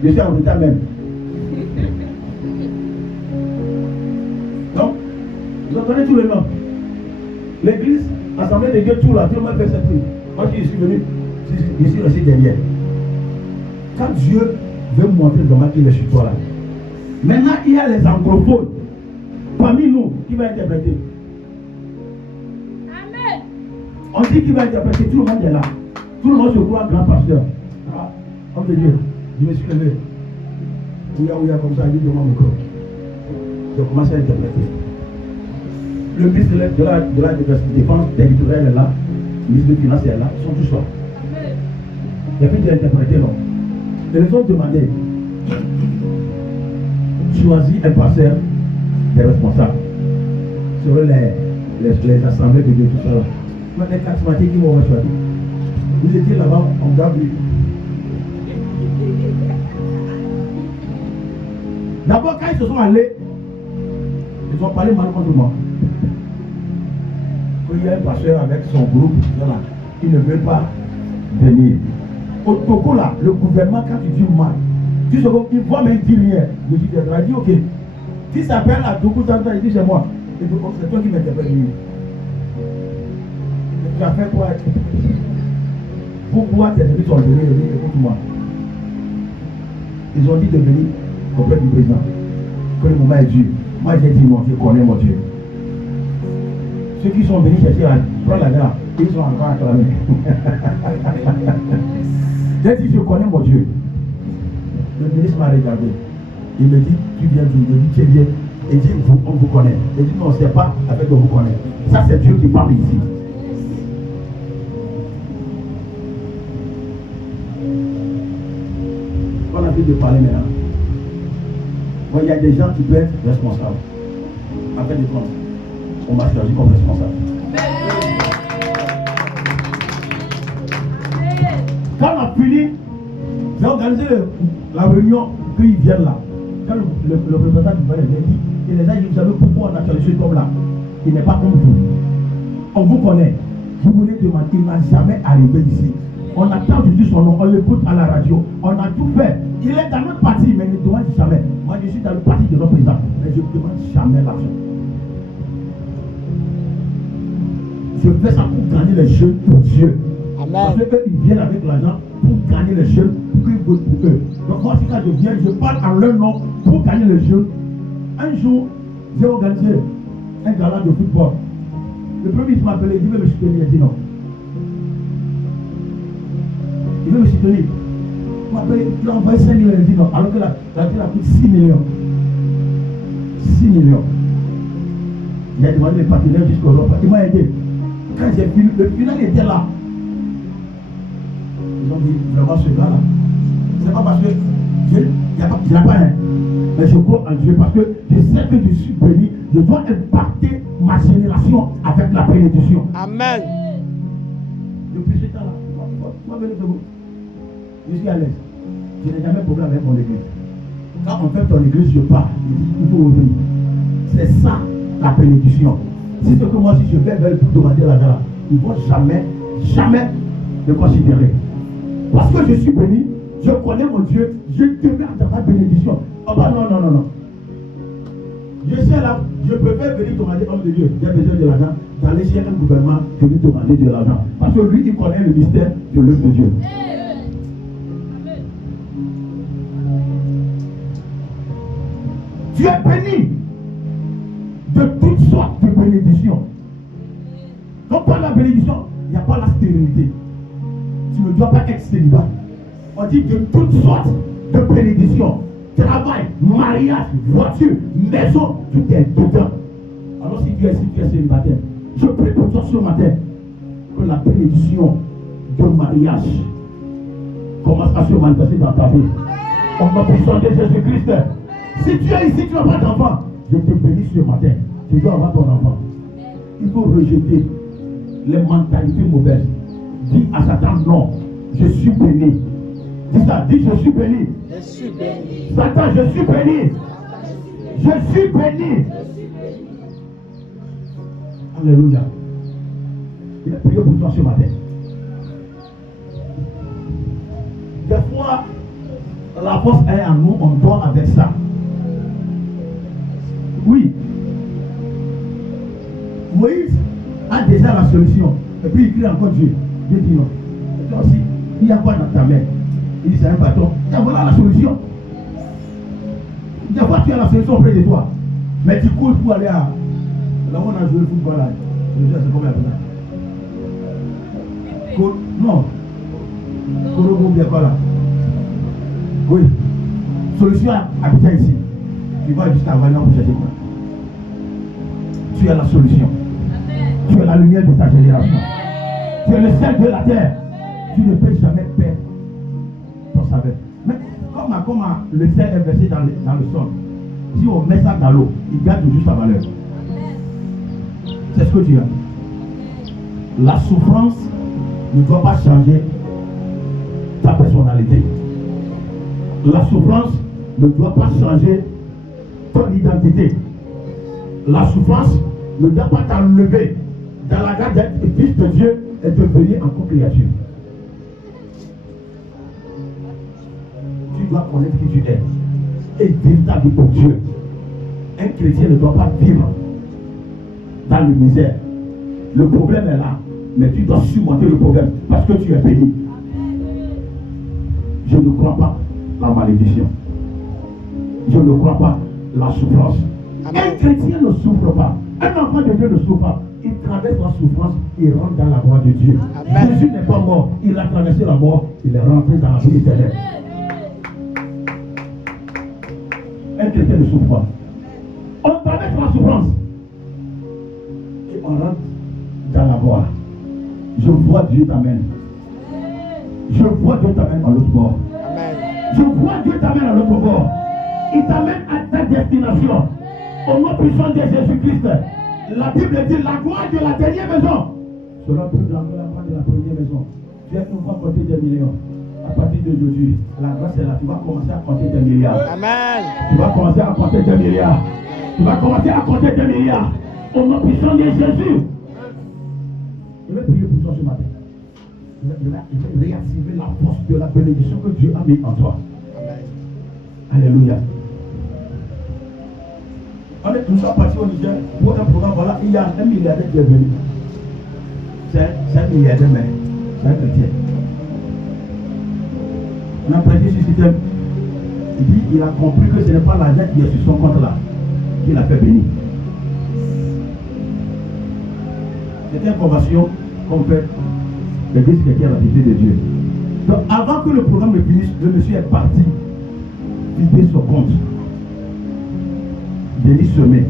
Je suis en retard même. Donc, vous entendez tout le nom. L'église, assemblée de Dieu, tout là, tout le monde fait cette prière. Moi, je suis venu, je suis resté derrière. Quand Dieu veut montrer vraiment qu'il est sur toi là. Maintenant, il y a les anglophones parmi nous qui vont interpréter. Amen. On dit qu'il va interpréter, tout le monde est là. Tout le monde se croit grand pasteur. Ah, homme de Dieu, je me suis levé. Ouya, comme ça, il dit devant mon corps. J'ai commencé à interpréter. Le ministre de la défense territoriale est là, le ministre des Finances est là, ils sont tous là. Il y a plus d'interpréter, non. Ils les ont demandé, choisis un pasteur des responsables sur les assemblées de Dieu, tout ça là. Maintenant, les charismatiques qui m'ont choisi. Vous étiez là-bas, on garde lui. D'abord, quand ils se sont allés, ils ont parlé mal contre moi. Il y a un pasteur avec son groupe, il ne veut pas venir. Au Togo là, le gouvernement, quand tu dis mal, tu sais qu'il voit même dire rien. Je dis, il dit, ok. Qui s'appelle à Togo, il dit, c'est moi. Et donc, c'est toi qui m'interpelle. Tu as fait quoi? Pourquoi tes amis sont venus? Écoute-moi. Ils ont dit de venir auprès du président. Que le moment est dur. Moi, j'ai dit, mon Dieu, connais mon Dieu. Ceux qui sont venus chercher à prendre la grâce, ils sont encore acclamés. J'ai dit, je connais mon Dieu. Le ministre m'a regardé. Il me dit, tu viens d'où? Il me dit, tu viens. Il dit, on vous connaît. Il dit, non, c'est pas avec on vous connaît. Ça, c'est Dieu qui parle ici. On a envie de parler maintenant. Bon, il y a des gens qui peuvent être responsables. Après des comptes, on m'a choisi comme responsable. Quand on a fini, j'ai organisé la réunion, qu'ils viennent là. Quand le représentant du palais m'a dit, et les gens, vous savez pourquoi on a choisi cet homme-là? Il n'est pas comme vous. On vous connaît. Vous voulez demander, il n'a jamais arrivé ici. On attend de dire son nom, on l'écoute à la radio, on a tout fait. Il est dans notre parti, mais il ne demande jamais. Moi, je suis dans le parti de notre président, mais je ne demande jamais l'argent. Je fais ça pour gagner les jeunes pour Dieu. Amen. Parce qu'ils viennent avec l'argent pour gagner les jeunes, pour qu'ils votent pour eux. Donc moi, quand je viens, je parle en leur nom pour gagner les jeunes. Un jour, j'ai organisé un gala de football. Le premier ministre m'a appelé, il dit, me soutenir. Il a dit non. Il veut me soutenir. Il m'a appelé, il a envoyé 5 millions. Il a dit non. Alors que la ville a coûté 6 millions. 6 millions. Il a demandé les partenaires jusqu'au Europe. Il m'a aidé. Quand j'ai fini, le final était là. Ils ont dit, vraiment ce gars-là. C'est pas parce que Dieu, il n'y a pas un. Mais je crois en Dieu parce que je sais que je suis béni. Je dois impacter ma génération avec la bénédiction. Amen. Depuis ce temps-là, moi, venez de vous. Je suis à l'aise. Je n'ai jamais de problème avec mon église. Quand on fait ton église, je pars. Il faut ouvrir. C'est ça la bénédiction. Si c'est que moi, si je vais vers le pour demander l'argent, ils ne vont jamais, jamais me considérer. Parce que je suis béni, je connais mon Dieu, je demeure dans ma bénédiction. Oh bah non, non, non, non. Je sais là, je préfère venir demander homme de Dieu, j'ai besoin de l'argent, d'aller chez un gouvernement, venir demander de l'argent. Parce que lui, il connaît le mystère de l'œuvre de Dieu. Tu es béni de toutes sortes de bénédictions. Donc par la bénédiction, il n'y a pas la stérilité. Tu ne dois pas être célibataire. On dit de toutes sortes de bénédictions. Travail, mariage, voiture, maison, tout est dedans. Alors si tu es célibataire, je prie pour toi ce matin que la bénédiction de mariage commence à se manifester dans ta vie. On va puissance de Jésus-Christ. Si tu es ici, tu n'as pas d'enfant, je te bénis ce matin. Tu dois avoir ton enfant. Il faut rejeter les mentalités mauvaises. Dis à Satan, non, je suis béni. Dis ça, dis je suis béni. Je suis béni. Satan, je suis béni. Je suis béni. Alléluia. Il a prié pour toi ce matin. Des fois, la force est en nous, on doit avec ça. Oui. Moïse a déjà la solution. Et puis il crie encore Dieu. Dieu dit non. Et toi aussi, il y a quoi dans ta main? Il dit c'est un bâton. Et voilà la solution. Des fois tu as la solution auprès de toi. Mais tu cours pour aller à. Là où on a joué le football là. C'est combien de temps? Non. Korogo bien quoi là? Oui. Solution habitée ici. Tu vas juste avoir pour chercher quoi? Tu es la solution. Tu es la lumière de ta génération. Tu es le sel de la terre. Tu ne peux jamais perdre ton savoir. Mais comme le sel est versé dans le sol, si on met ça dans l'eau, il garde toujours sa valeur. C'est ce que tu as. La souffrance ne doit pas changer ta personnalité. La souffrance ne doit pas changer ton identité. La souffrance ne doit pas t'enlever dans la grâce d'être fils de Dieu et de devenir encore créature. Tu dois connaître qui tu es et vivre ta vie pour Dieu. Un chrétien ne doit pas vivre dans le misère. Le problème est là, mais tu dois surmonter le problème parce que tu es béni. Je ne crois pas la malédiction. Je ne crois pas la souffrance. Amen. Un chrétien ne souffre pas. Un enfant de Dieu ne souffre pas. Il traverse la souffrance et rentre dans la gloire de Dieu. Amen. Jésus n'est pas mort. Il a traversé la mort. Il est rentré dans la vie éternelle. un chrétien ne souffre pas. On traverse la souffrance. Et on rentre dans la voie. Je vois Dieu t'amène. Je vois Dieu t'amène à l'autre bord. Je vois Dieu t'amène à l'autre bord. Il t'amène à ta destination. Au nom puissant de Jésus-Christ. La Bible dit la gloire de la dernière maison sera plus grande que la gloire de la première maison. Tu es une fois compter des millions. À partir d'aujourd'hui, la grâce est là. Tu vas commencer à compter des milliards. Amen. Tu vas commencer à compter des milliards. Tu vas commencer à compter des milliards. Au nom puissant de Jésus. Je vais prier pour toi ce matin. Je vais réactiver la force de la bénédiction que Dieu a mis en toi. Amen. Alléluia. Nous sommes partis au Niger pour un programme. Voilà, il y a un milliardaire qui est venu. C'est un milliardaire, mais c'est un chrétien. On a prêté ce système. Il dit, il a compris que ce n'est pas l'argent qui est sur son compte là qui l'a fait bénir. C'était une conversion qu'on fait l'église chrétienne à la vérité de Dieu. Donc avant que le programme me finisse, le monsieur est parti vider son compte. Béni semé.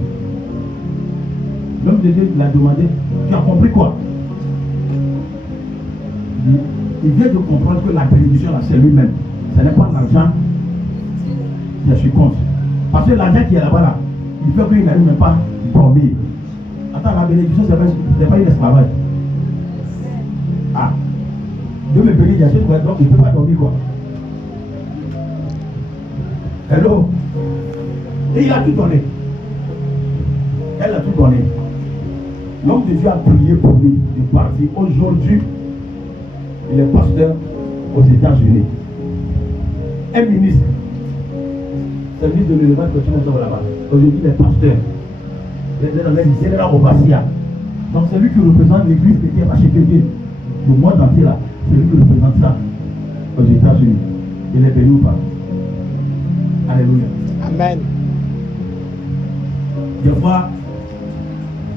L'homme de Dieu l'a demandé, tu as compris quoi? Il vient de comprendre que la bénédiction là c'est lui-même. Ce n'est pas l'argent qui est sur compte. Parce que l'argent qui est là-bas là, il fait qu'il n'arrive même pas à dormir. Attends, la bénédiction c'est pas une esclavage. Ah, Dieu me bénit, donc il ne peut pas dormir quoi. Hello. Et il a tout donné. Elle a tout donné. L'homme de Dieu a prié pour lui de partir. Aujourd'hui, il est pasteur aux États-Unis. Un ministre. C'est le ministre de l'élevage que tu m'entends là-bas. Aujourd'hui, il est pasteur. Il est dans le général Obassia. Donc c'est lui qui représente l'église qui est à Chicago. Le monde entier là, c'est lui qui représente ça aux États-Unis. Il est béni ou pas? Alléluia. Amen. Des fois,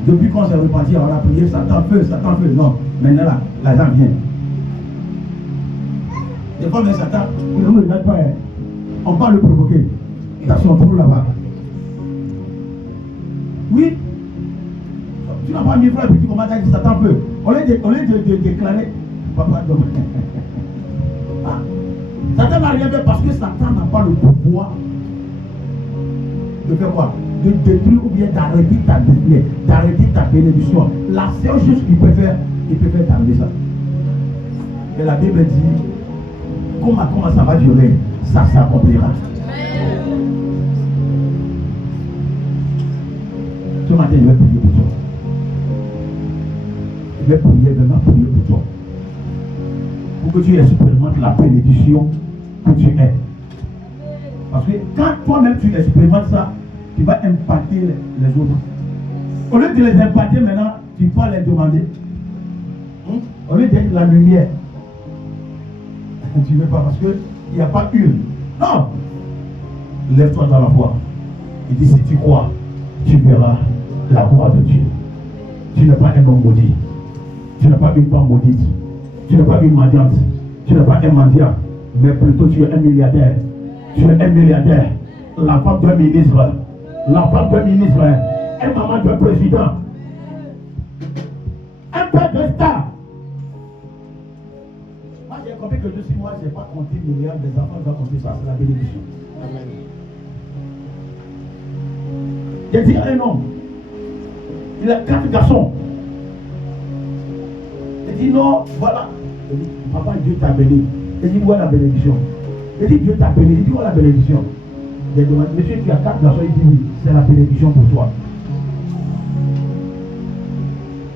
depuis qu'on s'est reparti, on a prié, Satan feu. Non, maintenant là, l'argent vient. Des fois, mais Satan, il ne me regarde pas. On va le provoquer. Dans son trou là-bas. Oui. Tu n'as pas mis frère, puis tu commences à dire Satan feu. On lieu de déclarer, papa, donc. Ah. Satan n'a rien fait parce que Satan n'a pas le pouvoir de faire quoi? De détruire ou bien d'arrêter ta destinée, d'arrêter ta bénédiction. La seule chose qu'il peut faire d'arrêter ça. Et la Bible dit, comment ça va durer, ça s'accomplira. Ce matin, je vais prier pour toi. Je vais vraiment prier pour toi. Pour que tu expérimentes la bénédiction que tu es. Parce que quand toi-même tu expérimentes ça, tu vas impacter les autres. Au lieu de les impacter maintenant, tu vas les demander. Au lieu d'être la lumière, tu ne veux pas parce qu'il n'y a pas une. Non! Lève-toi dans la foi. Il dit si tu crois, tu verras la gloire de Dieu. Tu n'es pas un homme maudit. Tu n'es pas une femme maudite. Tu n'es pas une mendiante. Tu n'es pas un mendiant. Mais plutôt tu es un milliardaire. Tu es un milliardaire. La femme d'un ministre. La femme d'un ministre. Un maman d'un président. Un père de star. Moi j'ai compris que de 6 mois, je n'ai pas compté le milliard des enfants doivent compter ça. C'est la bénédiction. Amen. J'ai dit à un homme, il a 4 garçons. Il dit non, voilà. Il dit, papa, Dieu t'a béni. Il dit, où est la bénédiction? Il dit, Dieu t'a béni. Il dit, où est la bénédiction? Il demande, monsieur, tu as 4 garçons. Il dit, oui, c'est la bénédiction pour toi.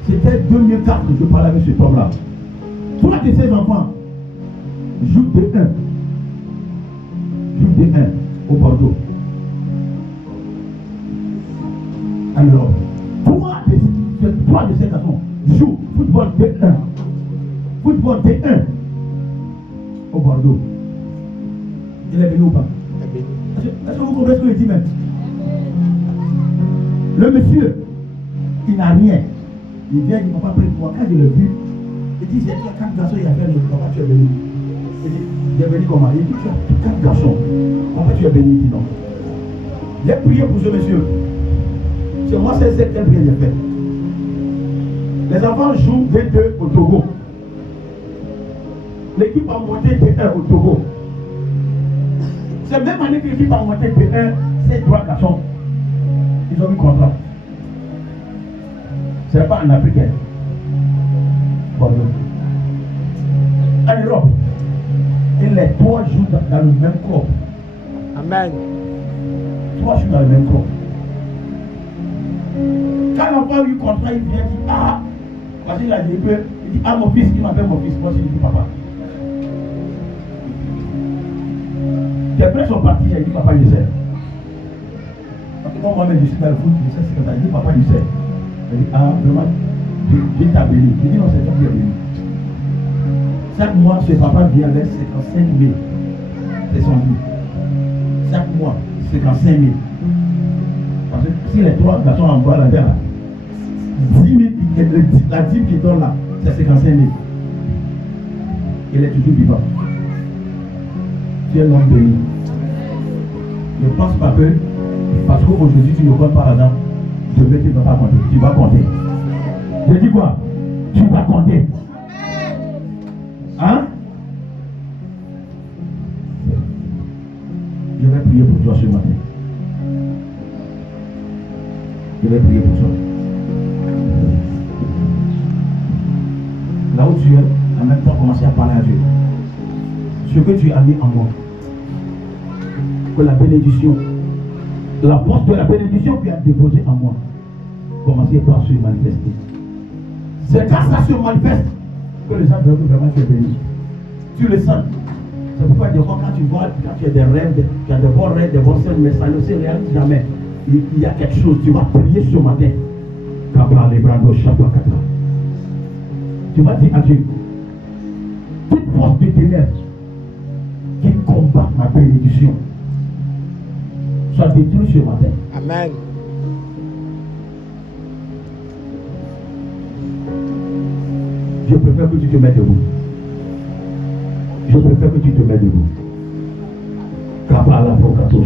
C'était 2004 que je parlais avec cet homme-là. Toi et ses enfants jouent de 1. Jouent de 1 au Bordeaux. Alors, 3 de ces garçons jouent football D1. Football D1 au Bordeaux. Il est béni ou pas? Est-ce que vous comprenez ce que je dis même? Le monsieur, il n'a rien. Il vient, il ne m'a pas pris pour moi. Quand je l'ai vu, il dit, j'ai 4 garçons, il a fait le papa, tu es béni. Il dit, il est béni comment? Il dit, tu as 4 garçons. Papa, tu es béni, il dit non. J'ai prié pour ce monsieur. C'est moi, c'est quelle prière j'ai fait. Les enfants jouent D2 au Togo. L'équipe a monté D1 au Togo. C'est même année que l'équipe a monté D1, ces trois garçons, ils ont eu contrat. Ce n'est pas en Afrique. Bon, en Europe, et les trois jouent dans le même club. Amen. Trois jouent dans le même club. Quand l'enfant a eu contrat, il vient dire ah, parce qu'il a dit que, il dit ah mon fils, il m'appelle mon fils, moi je dis papa. Les frères sont partis, il dit papa je sais. Parce que moi-même je suis dans le foot, je sais ce que ça dit, papa je sais. Il dit ah vraiment, Dieu t'a béni. Il dit non, c'est toi qui as béni. Chaque mois, ce papa vient avec 55 000. C'est son but. Chaque mois, 55 000. Parce que si les trois garçons envoient la terre, 10 000, la dîme qui donne là, c'est 55 000. Il est toujours vivant. Tu es un homme béni. Ne pense pas que, parce qu'aujourd'hui tu ne comptes pas l'argent, je vais te pas compter. Tu vas compter. Je dis quoi? Tu vas compter. Hein? Je vais prier pour toi ce matin. Je vais prier pour toi. Là où tu es, en même temps, commencer à parler à Dieu. Ce que tu as mis en moi, que la bénédiction, la force de la bénédiction que tu as déposée en moi, commencer par se manifester. C'est quand ça se manifeste que les gens verront vraiment tu es béni. Tu le sens. C'est pourquoi des fois, quand tu vois, quand tu as des rêves, tu as des bons rêves, des bons scènes, mais ça ne se réalise jamais. Il y a quelque chose, tu vas prier ce matin. Tu vas dire à Dieu, toute force de ténèbres qui combat ma bénédiction soit détruite ce matin. Amen. Je préfère que tu te mettes debout. Je préfère que tu te mettes debout.